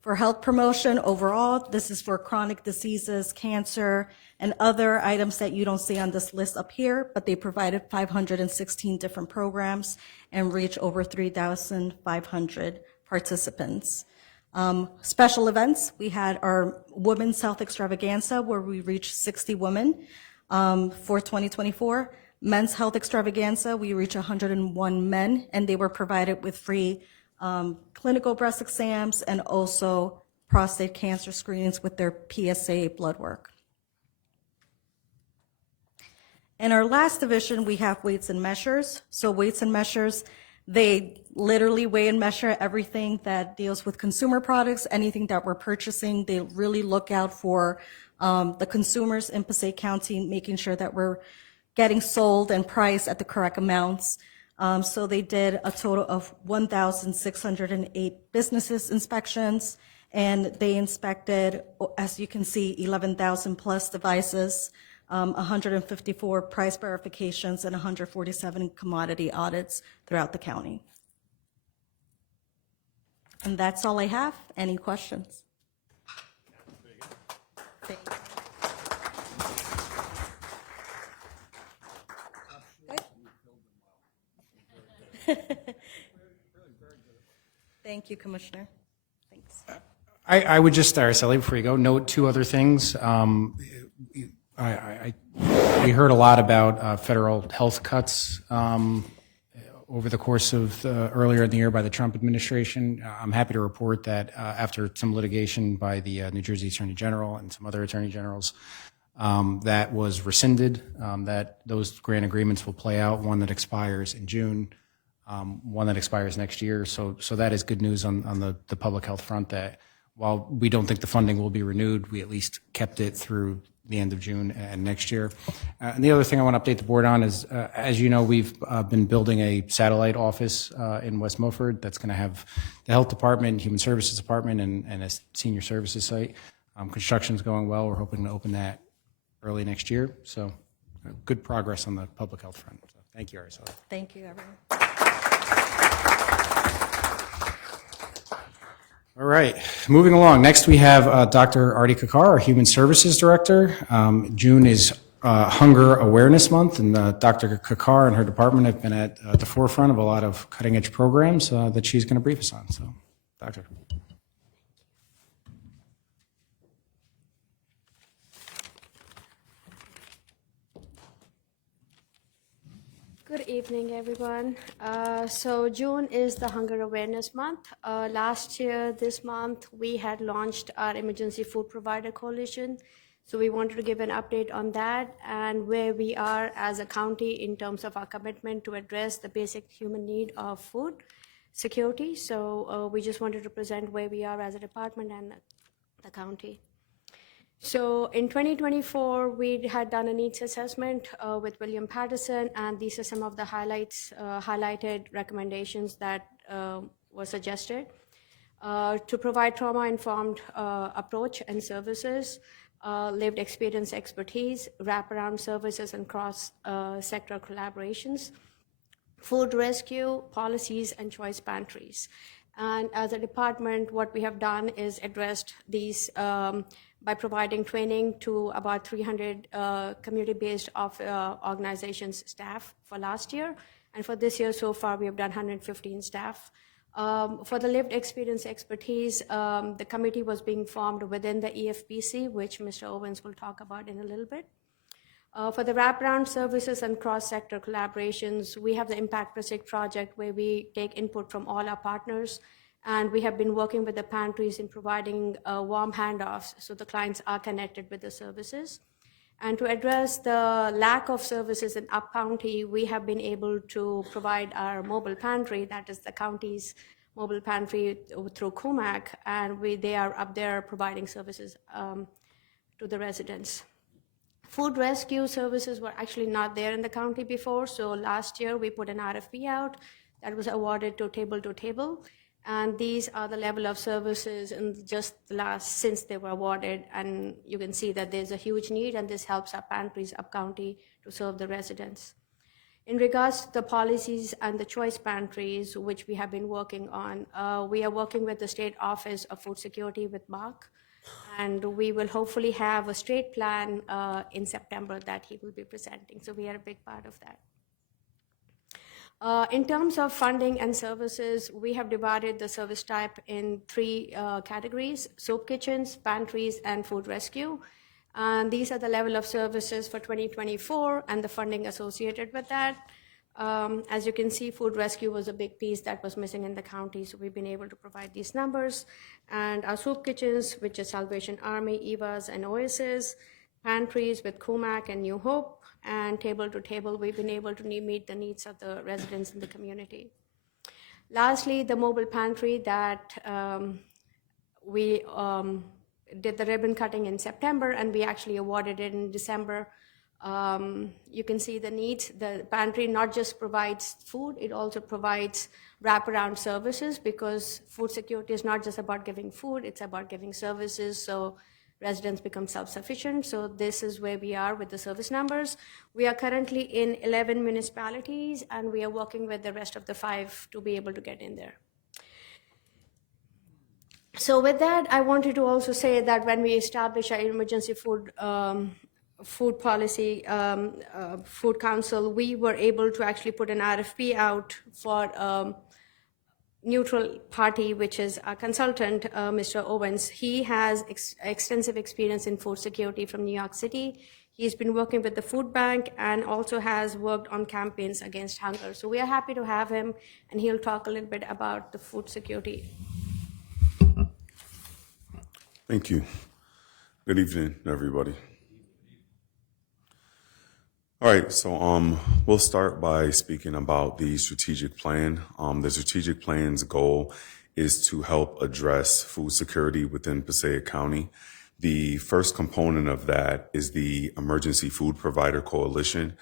For health promotion overall, this is for chronic diseases, cancer, and other items that you don't see on this list up here, but they provided 516 different programs and reached over 3,500 participants. Special events, we had our Women's Health Extravaganza where we reached 60 women for 2024. Men's Health Extravaganza, we reached 101 men, and they were provided with free clinical breast exams and also prostate cancer screenings with their PSA blood work. In our last division, we have weights and measures. So weights and measures, they literally weigh and measure everything that deals with consumer products, anything that we're purchasing. They really look out for the consumers in Passaic County, making sure that we're getting sold and priced at the correct amounts. So they did a total of 1,608 businesses inspections, and they inspected, as you can see, 11,000 plus devices, 154 price verifications, and 147 commodity audits throughout the county. And that's all I have. Any questions? Thank you. Thank you, Commissioner. Thanks. I would just, Araceli, before you go, note two other things. We heard a lot about federal health cuts over the course of earlier in the year by the Trump administration. I'm happy to report that after some litigation by the New Jersey Attorney General and some other Attorney Generals, that was rescinded, that those grant agreements will play out, one that expires in June, one that expires next year. So that is good news on the public health front, that while we don't think the funding will be renewed, we at least kept it through the end of June and next year. And the other thing I want to update the board on is, as you know, we've been building a satellite office in West Milford that's going to have the health department, human services department, and a senior services site. Construction's going well. We're hoping to open that early next year. So good progress on the public health front. So thank you, Araceli. Thank you, everyone. All right, moving along. Next, we have Dr. Artie Kakar, our Human Services Director. June is Hunger Awareness Month, and Dr. Kakar and her department have been at the forefront of a lot of cutting-edge programs that she's going to brief us on. So, Doctor. Good evening, everyone. So June is the Hunger Awareness Month. Last year, this month, we had launched our Emergency Food Provider Coalition. So we wanted to give an update on that and where we are as a county in terms of our commitment to address the basic human need of food security. So we just wanted to present where we are as a department and the county. So in 2024, we had done a needs assessment with William Paterson, and these are some of the highlighted recommendations that were suggested. to provide trauma-informed approach and services, lived experience expertise, wraparound services and cross-sector collaborations, food rescue, policies, and choice pantries. And as a department, what we have done is addressed these by providing training to about 300 community-based organizations staff for last year. And for this year so far, we have done 115 staff. For the lived experience expertise, the committee was being formed within the EFPC, which Mr. Owens will talk about in a little bit. For the wraparound services and cross-sector collaborations, we have the Impact Passaic project where we take input from all our partners, and we have been working with the pantries in providing warm handoffs so the clients are connected with the services. And to address the lack of services in Up County, we have been able to provide our mobile pantry, that is the county's mobile pantry through CUMAC, and they are up there providing services to the residents. Food rescue services were actually not there in the county before, so last year we put an RFP out that was awarded to Table, and these are the level of services in just the last, since they were awarded, and you can see that there's a huge need, and this helps our pantries up county to serve the residents. In regards to the policies and the choice pantries, which we have been working on, we are working with the State Office of Food Security with Mark, and we will hopefully have a straight plan in September that he will be presenting. So we are a big part of that. In terms of funding and services, we have divided the service type in 3 categories: soup kitchens, pantries, and food rescue. And these are the level of services for 2024 and the funding associated with that. As you can see, food rescue was a big piece that was missing in the county, so we've been able to provide these numbers. And our soup kitchens, which is Salvation Army, EVAs, and Oasis, pantries with CUMAC and New Hope, and Table to Table, we've been able to meet the needs of the residents in the community. Lastly, the mobile pantry that we did the ribbon cutting in September, and we actually awarded it in December. You can see the needs. The pantry not just provides food, it also provides wraparound services, because food security is not just about giving food, it's about giving services, so residents become self-sufficient. So this is where we are with the service numbers. We are currently in 11 municipalities, and we are working with the rest of the 5 to be able to get in there. So with that, I wanted to also say that when we established our emergency food policy, food council, we were able to actually put an RFP out for neutral party, which is a consultant, Mr. Owens. He has extensive experience in food security from New York City. He's been working with the food bank and also has worked on campaigns against hunger. So we are happy to have him, and he'll talk a little bit about the food security. Thank you. Good evening, everybody. All right, so we'll start by speaking about the strategic plan. The strategic plan's goal is to help address food security within Passaic County. The first component of that is the Emergency Food Provider Coalition,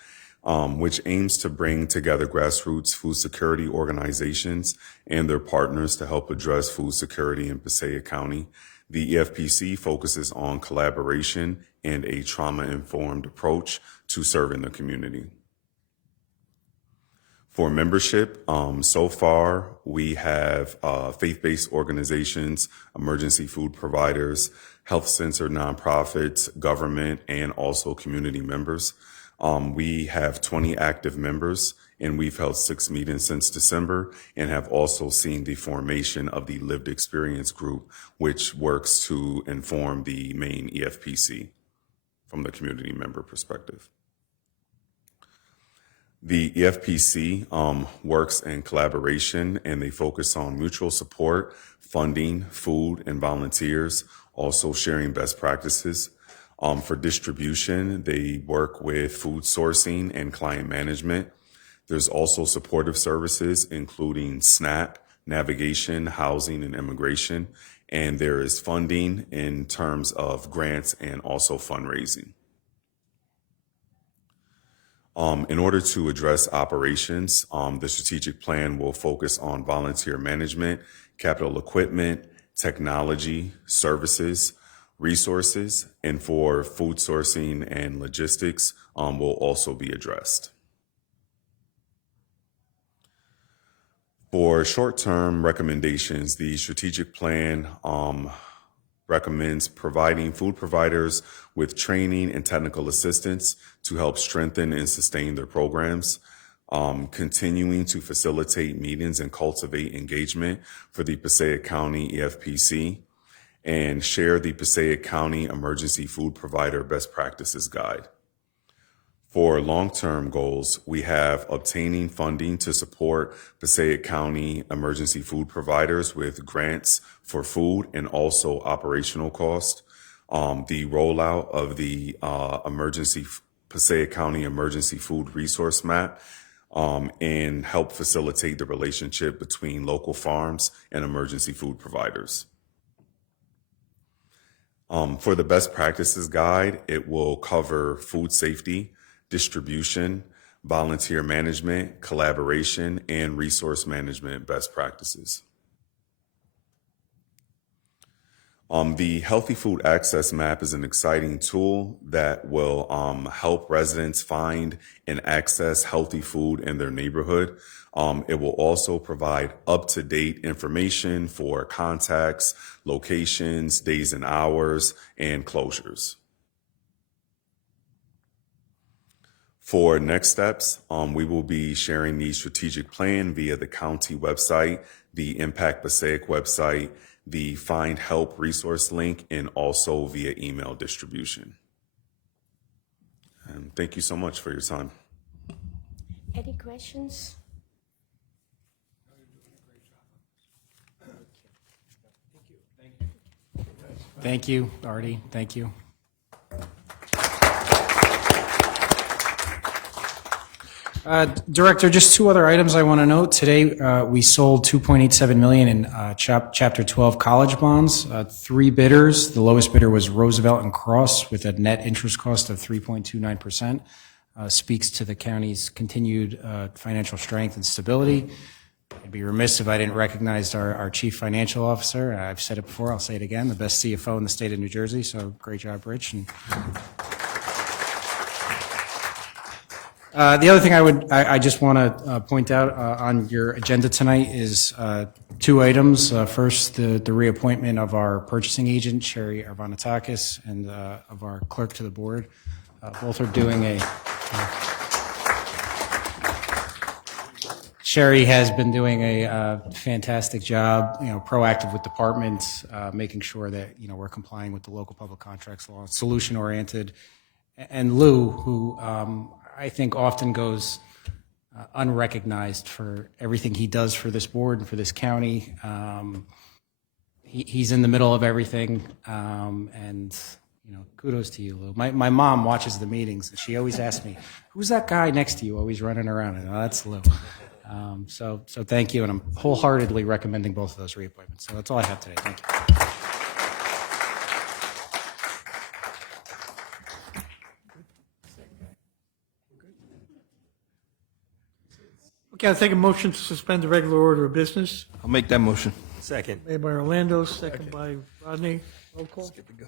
which aims to bring together grassroots food security organizations and their partners to help address food security in Passaic County. The EFPC focuses on collaboration and a trauma-informed approach to serving the community. For membership, so far we have faith-based organizations, emergency food providers, health-centered nonprofits, government, and also community members. We have 20 active members, and we've held 6 meetings since December, and have also seen the formation of the Lived Experience Group, which works to inform the main EFPC from the community member perspective. The EFPC works in collaboration, and they focus on mutual support, funding, food, and volunteers, also sharing best practices. For distribution, they work with food sourcing and client management. There's also supportive services, including SNAP, navigation, housing, and immigration. And there is funding in terms of grants and also fundraising. In order to address operations, the strategic plan will focus on volunteer management, capital equipment, technology, services, resources, and for food sourcing and logistics will also be addressed. For short-term recommendations, the strategic plan recommends providing food providers with training and technical assistance to help strengthen and sustain their programs, continuing to facilitate meetings and cultivate engagement for the Passaic County EFPC, and share the Passaic County Emergency Food Provider Best Practices Guide. For long-term goals, we have obtaining funding to support Passaic County emergency food providers with grants for food and also operational cost, the rollout of the Passaic County Emergency Food Resource Map, and help facilitate the relationship between local farms and emergency food providers. For the Best Practices Guide, it will cover food safety, distribution, volunteer management, collaboration, and resource management best practices. The Healthy Food Access Map is an exciting tool that will help residents find and access healthy food in their neighborhood. It will also provide up-to-date information for contacts, locations, days and hours, and closures. For next steps, we will be sharing the strategic plan via the county website, the Impact Passaic website, the Find Help resource link, and also via email distribution. And thank you so much for your time. Any questions? Thank you, Artie. Thank you. Director, just two other items I want to note. Today, we sold $2.87 million in Chapter 12 college bonds. Three bidders. The lowest bidder was Roosevelt and Cross with a net interest cost of 3.29%. Speaks to the county's continued financial strength and stability. I'd be remiss if I didn't recognize our chief financial officer. I've said it before, I'll say it again, the best CFO in the state of New Jersey, so great job, Rich. And the other thing I just want to point out on your agenda tonight is two items. First, the reappointment of our purchasing agent, Sherry Arvanatakis, and of our clerk to the board. Both are doing Sherry has been doing a fantastic job, proactive with departments, making sure that, we're complying with the local public contracts law, solution-oriented. And Lou, who I think often goes unrecognized for everything he does for this board and for this county. He's in the middle of everything, and kudos to you, Lou. My mom watches the meetings, and she always asks me, "Who's that guy next to you, always running around?" And that's Lou. So thank you, and I'm wholeheartedly recommending both of those reappointments. So that's all I have today. Thank you. Okay, I'll take a motion to suspend the regular order of business. I'll make that motion. Second. Made by Orlando, second by Rodney. Roll call. Skip and go.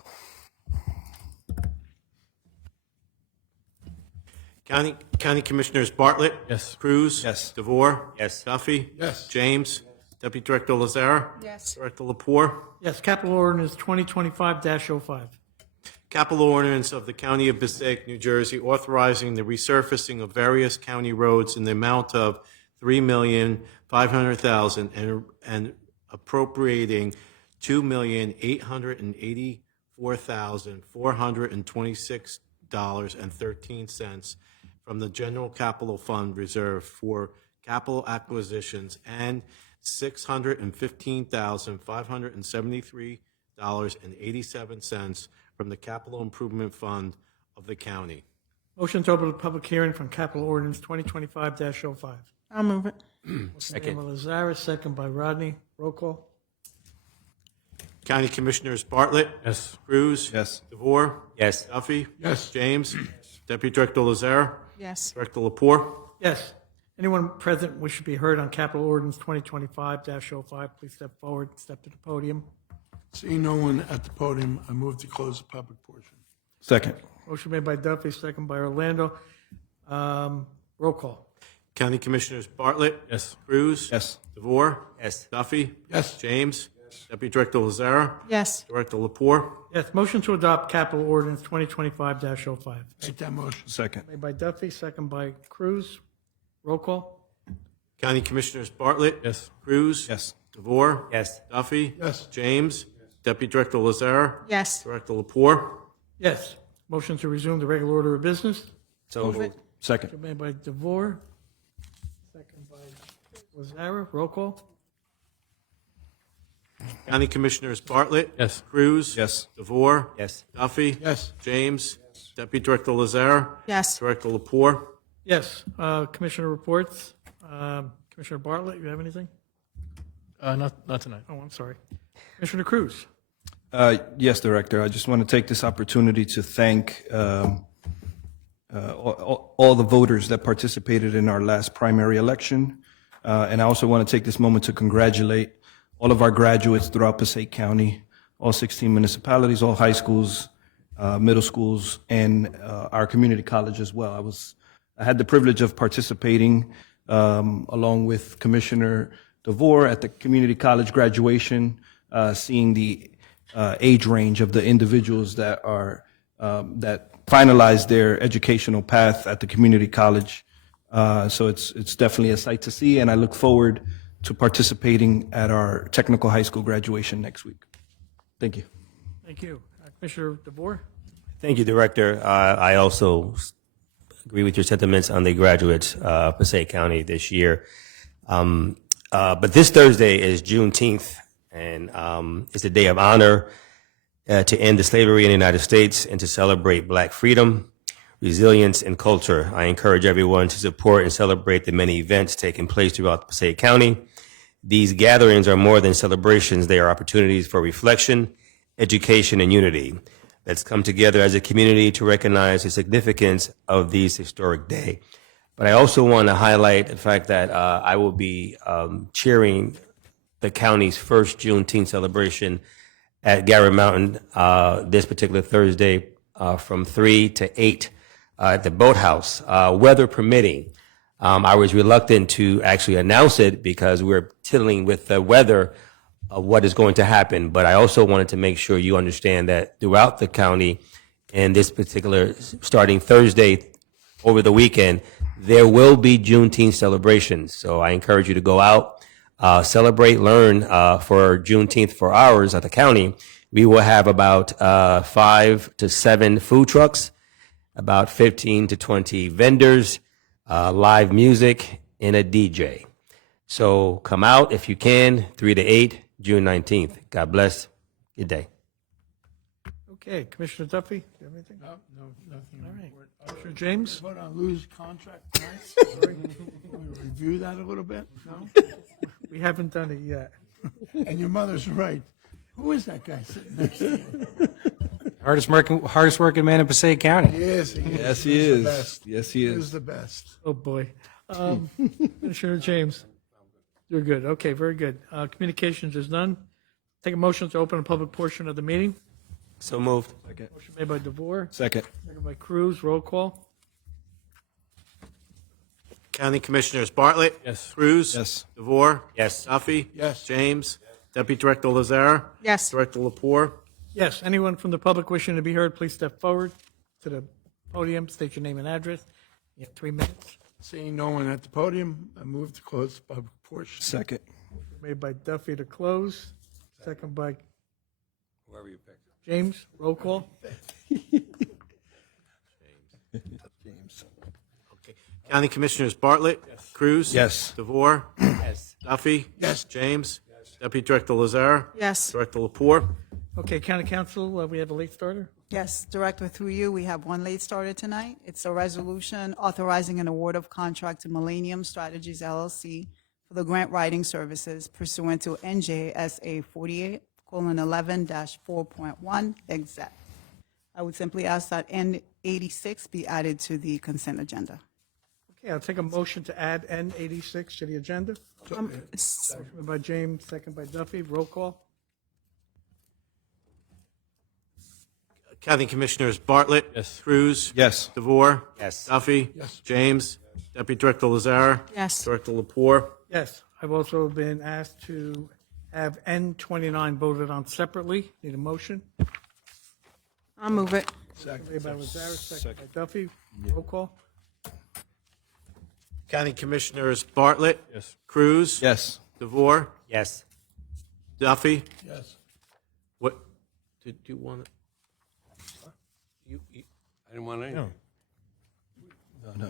County Commissioners Bartlett. Yes. Cruz. Yes. DeVore. Yes. Duffy. Yes. James. Deputy Director Lazara. Yes. Director Lapore. Yes, capital ordinance 2025-05. Capital ordinance of the County of Passaic, New Jersey, authorizing the resurfacing of various county roads in the amount of $3,500,000 and appropriating $2,884,426.13 from the General Capital Fund Reserve for capital acquisitions and $615,573.87 from the Capital Improvement Fund of the county. Motion to open the public hearing from capital ordinance 2025-05. I'll move it. Second. By Lazara, second by Rodney. Roll call. County Commissioners Bartlett. Yes. Cruz. Yes. DeVore. Yes. Duffy. Yes. James. Deputy Director Lazara. Yes. Director Lapore. Yes. Anyone present wish to be heard on Capital Ordinance 2025-05, please step forward, step to the podium. Seeing no one at the podium, I move to close the public portion. Second. Motion made by Duffy, second by Orlando. Roll call. County Commissioners Bartlett. Yes. Cruz. Yes. DeVore. Yes. Duffy. Yes. James. Deputy Director Lazara. Yes. Director Lapore. Yes, motion to adopt Capital Ordinance 2025-05. Make that motion. Second. Made by Duffy, second by Cruz. Roll call. County Commissioners Bartlett. Yes. Cruz. Yes. DeVore. Yes. Duffy. Yes. James. Deputy Director Lazara. Yes. Director Lapore. Yes, motion to resume the regular order of business. So moved. Second. Made by DeVore, second by Lazara. Roll call. County Commissioners Bartlett. Yes. Cruz. Yes. DeVore. Yes. Duffy. Yes. James. Deputy Director Lazara. Yes. Director Lapore. Yes, Commissioner reports. Commissioner Bartlett, you have anything? Not tonight. Oh, I'm sorry. Commissioner Cruz. Yes, Director. I just want to take this opportunity to thank all the voters that participated in our last primary election. And I also want to take this moment to congratulate all of our graduates throughout Passaic County, all 16 municipalities, all high schools, middle schools, and our community college as well. I had the privilege of participating along with Commissioner DeVore at the community college graduation, seeing the age range of the individuals that are that finalized their educational path at the community college. So it's definitely a sight to see, and I look forward to participating at our technical high school graduation next week. Thank you. Thank you. Commissioner DeVore. Thank you, Director. I also agree with your sentiments on the graduates of Passaic County this year. But this Thursday is Juneteenth, and it's a day of honor to end the slavery in the United States and to celebrate Black freedom, resilience, and culture. I encourage everyone to support and celebrate the many events taking place throughout Passaic County. These gatherings are more than celebrations. They are opportunities for reflection, education, and unity. Let's come together as a community to recognize the significance of these historic days. But I also want to highlight the fact that I will be chairing the county's first Juneteenth celebration at Garrett Mountain this particular Thursday from 3 to 8 at the Boathouse, weather permitting. I was reluctant to actually announce it because we're dealing with the weather of what is going to happen. But I also wanted to make sure you understand that throughout the county, and this particular, starting Thursday over the weekend, there will be Juneteenth celebrations. So I encourage you to go out, celebrate, learn for Juneteenth for ours at the county. We will have about 5 to 7 food trucks, about 15 to 20 vendors, live music, and a DJ. So come out if you can, 3 to 8, June 19th. God bless. Good day. Okay, Commissioner Duffy, do you have anything? No, nothing. All right. Commissioner James? Vote on Lou's contract tonight. Sorry. Want to review that a little bit? No? We haven't done it yet. And your mother's right. Who is that guy sitting next to you? Hardest working man in Passaic County. Yes, he is. Yes, he He's is. the best. Yes, he is. He's the best. Oh, boy. Commissioner James? You're good. Okay, very good. Communications is none. Take a motion to open a public portion of the meeting. So moved. Motion made by DeVore, Second. second by Cruz. Roll call. County Commissioners Bartlett. Yes. Cruz. Yes. DeVore. Yes. Duffy. Yes. James. Deputy Director Lazara. Yes. Director Lapore. Yes, anyone from the public wishing to be heard, please step forward to the podium, state your name and address. You have 3 minutes. Seeing no one at the podium, I move to close the public portion. Second. Made by Duffy to close, second by Whoever you pick. James. Roll call. James. County Commissioners Bartlett. Cruz. Yes. DeVore. Yes. Duffy. Yes. James. Deputy Director Lazara. Yes. Director Lapore. Okay, County Council, we have a late starter. Yes, Director, through you, we have one late starter tonight. It's a resolution authorizing an award of contract to Millennium Strategies LLC for the grant writing services pursuant to NJSA 48:11-4.1 exec. I would simply ask that N86 be added to the consent agenda. Okay, I'll take a motion to add N86 to the agenda. Motion by James, second by Duffy. Roll call. County Commissioners Bartlett. Yes. Cruz. Yes. DeVore. Yes. Duffy. James. Deputy Director Lazara. Yes. Director Lapore. Yes, I've also been asked to have N29 voted on separately. Need a motion? I'll move it. Made by Lazara, second by Duffy. Roll call. County Commissioners Bartlett. Yes. Cruz. Yes. DeVore. Yes. Duffy. Yes. What, did you want to? I didn't want anything. No.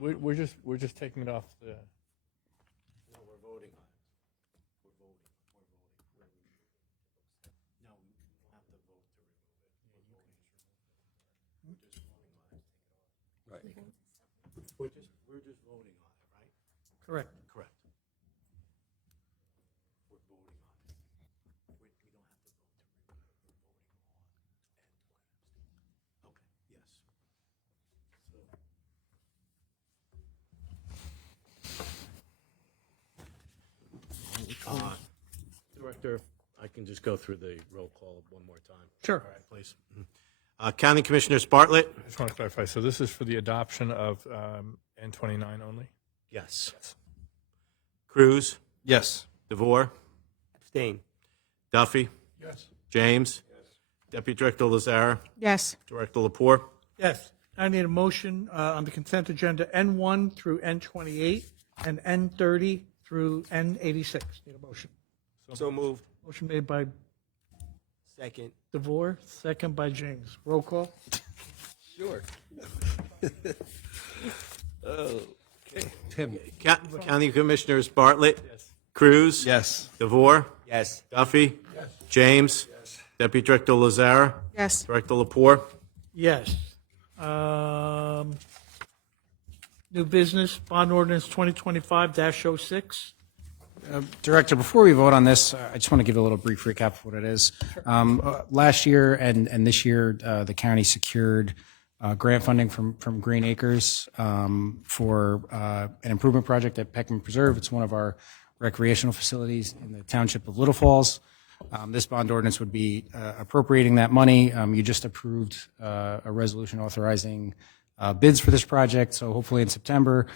We're just taking it off the. We're just voting on it, right? Correct. Correct. We're voting on it. We don't have to vote to remove it. We're voting on it. Okay, yes. Director, I can just go through the roll call one more time. Sure. All right, please. County Commissioners Bartlett? I just want to clarify. So this is for the adoption of N29 only? Yes. Cruz? Yes. DeVore? Abstain. Duffy? Yes. James? Deputy Director Lazara? Yes. Director Lapore? Yes, I need a motion on the consent agenda N1 through N28 and N30 through N86. Need a motion. So moved. Motion made by Second. DeVore, second by James. Roll call. Sure. Tim, County Commissioners Bartlett? Cruz? Yes. DeVore? Yes. Duffy? James? Deputy Director Lazara? Yes. Director Lapore? Yes. New business, bond ordinance 2025-06. Director, before we vote on this, I just want to give a little brief recap of what it is. Last year and this year, the county secured grant funding from Green Acres for an improvement project at Peckman Preserve. It's one of our recreational facilities in the township of Little Falls. This bond ordinance would be appropriating that money. You just approved a resolution authorizing bids for this project, so hopefully in September,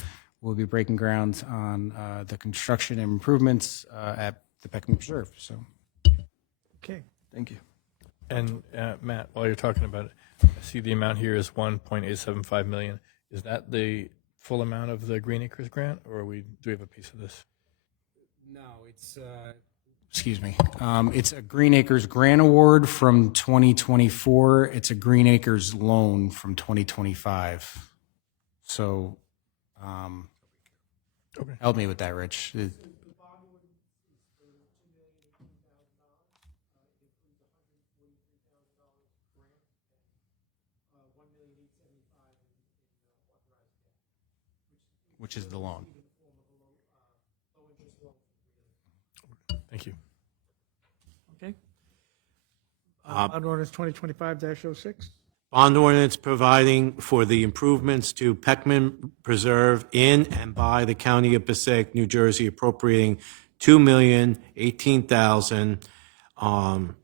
we'll be breaking ground on the construction and improvements at the Peckman Preserve. So, Okay. Thank you. And Matt, while you're talking about it, I see the amount here is 1.875 million. Is that the full amount of the Green Acres grant, or do we have a piece of this? no, it's excuse me. It's a Green Acres grant award from 2024. It's a Green Acres loan from 2025. So, help me with that, Rich. Which is the loan. Thank you. Okay. Bond ordinance 2025-06. Bond ordinance providing for the improvements to Peckman Preserve in and by the County of Passaic, New Jersey, appropriating $2,018,000,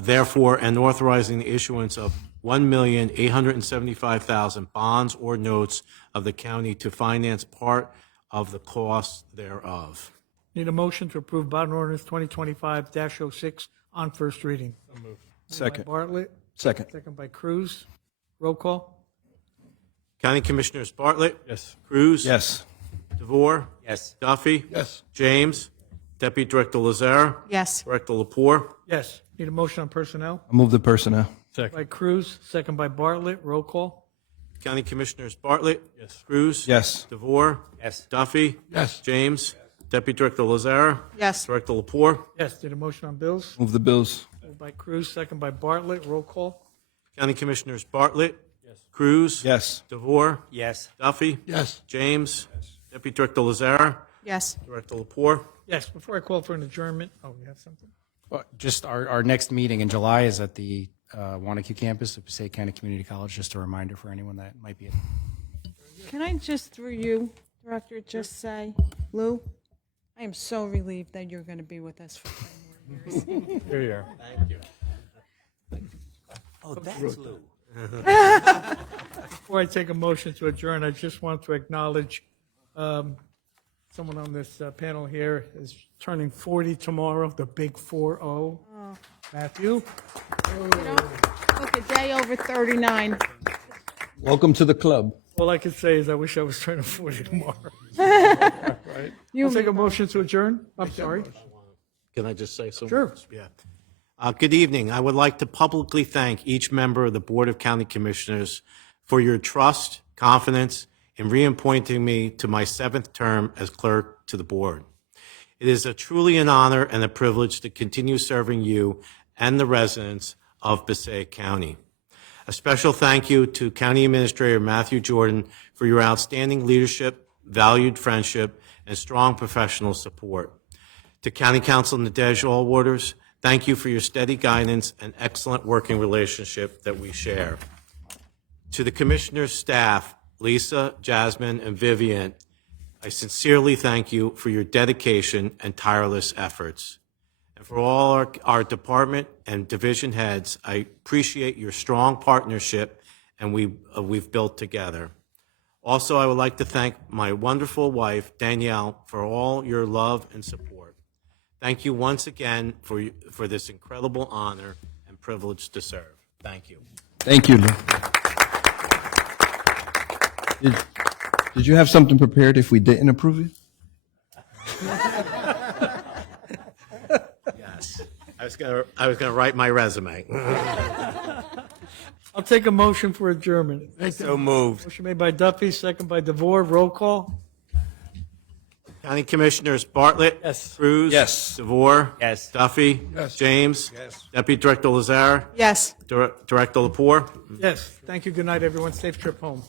therefore, and authorizing the issuance of $1,875,000 bonds or notes of the county to finance part of the cost thereof. Need a motion to approve bond ordinance 2025-06 on first reading. Second. By Bartlett, Second. second by Cruz. Roll call. County Commissioners Bartlett? Yes. Cruz? Yes. DeVore? Yes. Duffy? Yes. James? Deputy Director Lazara? Yes. Director Lapore? Yes. Need a motion on personnel. I'll move the personnel. Second. By Cruz, second by Bartlett. Roll call. County Commissioners Bartlett? Yes. Cruz? Yes. DeVore? Yes. Duffy? Yes. James? Deputy Director Lazara? Yes. Director Lapore? Yes. Need a motion on bills. Move the bills. Moved by Cruz, second by Bartlett. Roll call. County Commissioners Bartlett? Yes. Cruz? Yes. DeVore? Yes. Duffy? Yes. James? Deputy Director Lazara? Yes. Director Lapore? Yes. Before I call for an adjournment. Oh, you have something? Well, just our next meeting in July is at the Wanacue campus of Passaic County Community College. Just a reminder for anyone that might be. Can I just, through you, Director, just say, Lou, I am so relieved that you're going to be with us for 10 more years. Here you are. Thank you. Oh, that's Lou. Before I take a motion to adjourn, I just want to acknowledge someone on this panel here is turning 40 tomorrow, the big 4-0. Matthew? Look, a day over 39. Welcome to the club. All I can say is I wish I was turning 40 tomorrow. Right? I'll take a motion to adjourn. I'm sorry. Can I just say something? Sure. Yeah. Good evening. I would like to publicly thank each member of the Board of County Commissioners for your trust, confidence in reappointing me to my 7th term as clerk to the board. It is truly an honor and a privilege to continue serving you and the residents of Passaic County. A special thank you to County Administrator Matthew Jordan for your outstanding leadership, valued friendship, and strong professional support. To County Council Nadej Allwaters, thank you for your steady guidance and excellent working relationship that we share. To the Commissioner's staff, Lisa, Jasmine, and Vivian, I sincerely thank you for your dedication and tireless efforts. And for all our department and division heads, I appreciate your strong partnership and we've built together. Also, I would like to thank my wonderful wife, Danielle, for all your love and support. Thank you once again for this incredible honor and privilege to serve. Thank you. Thank you, Lou. Did you have something prepared if we didn't approve it? Yes. I was gonna write my resume. I'll take a motion for adjournment. So moved. Motion made by Duffy, second by DeVore. Roll call. County Commissioners Bartlett. Yes. Cruz. Yes. DeVore. Yes. Duffy. Yes. James. Yes. Deputy Director Lazare. Yes. Director Lapore. Yes. Thank you. Good night, everyone. Safe trip home.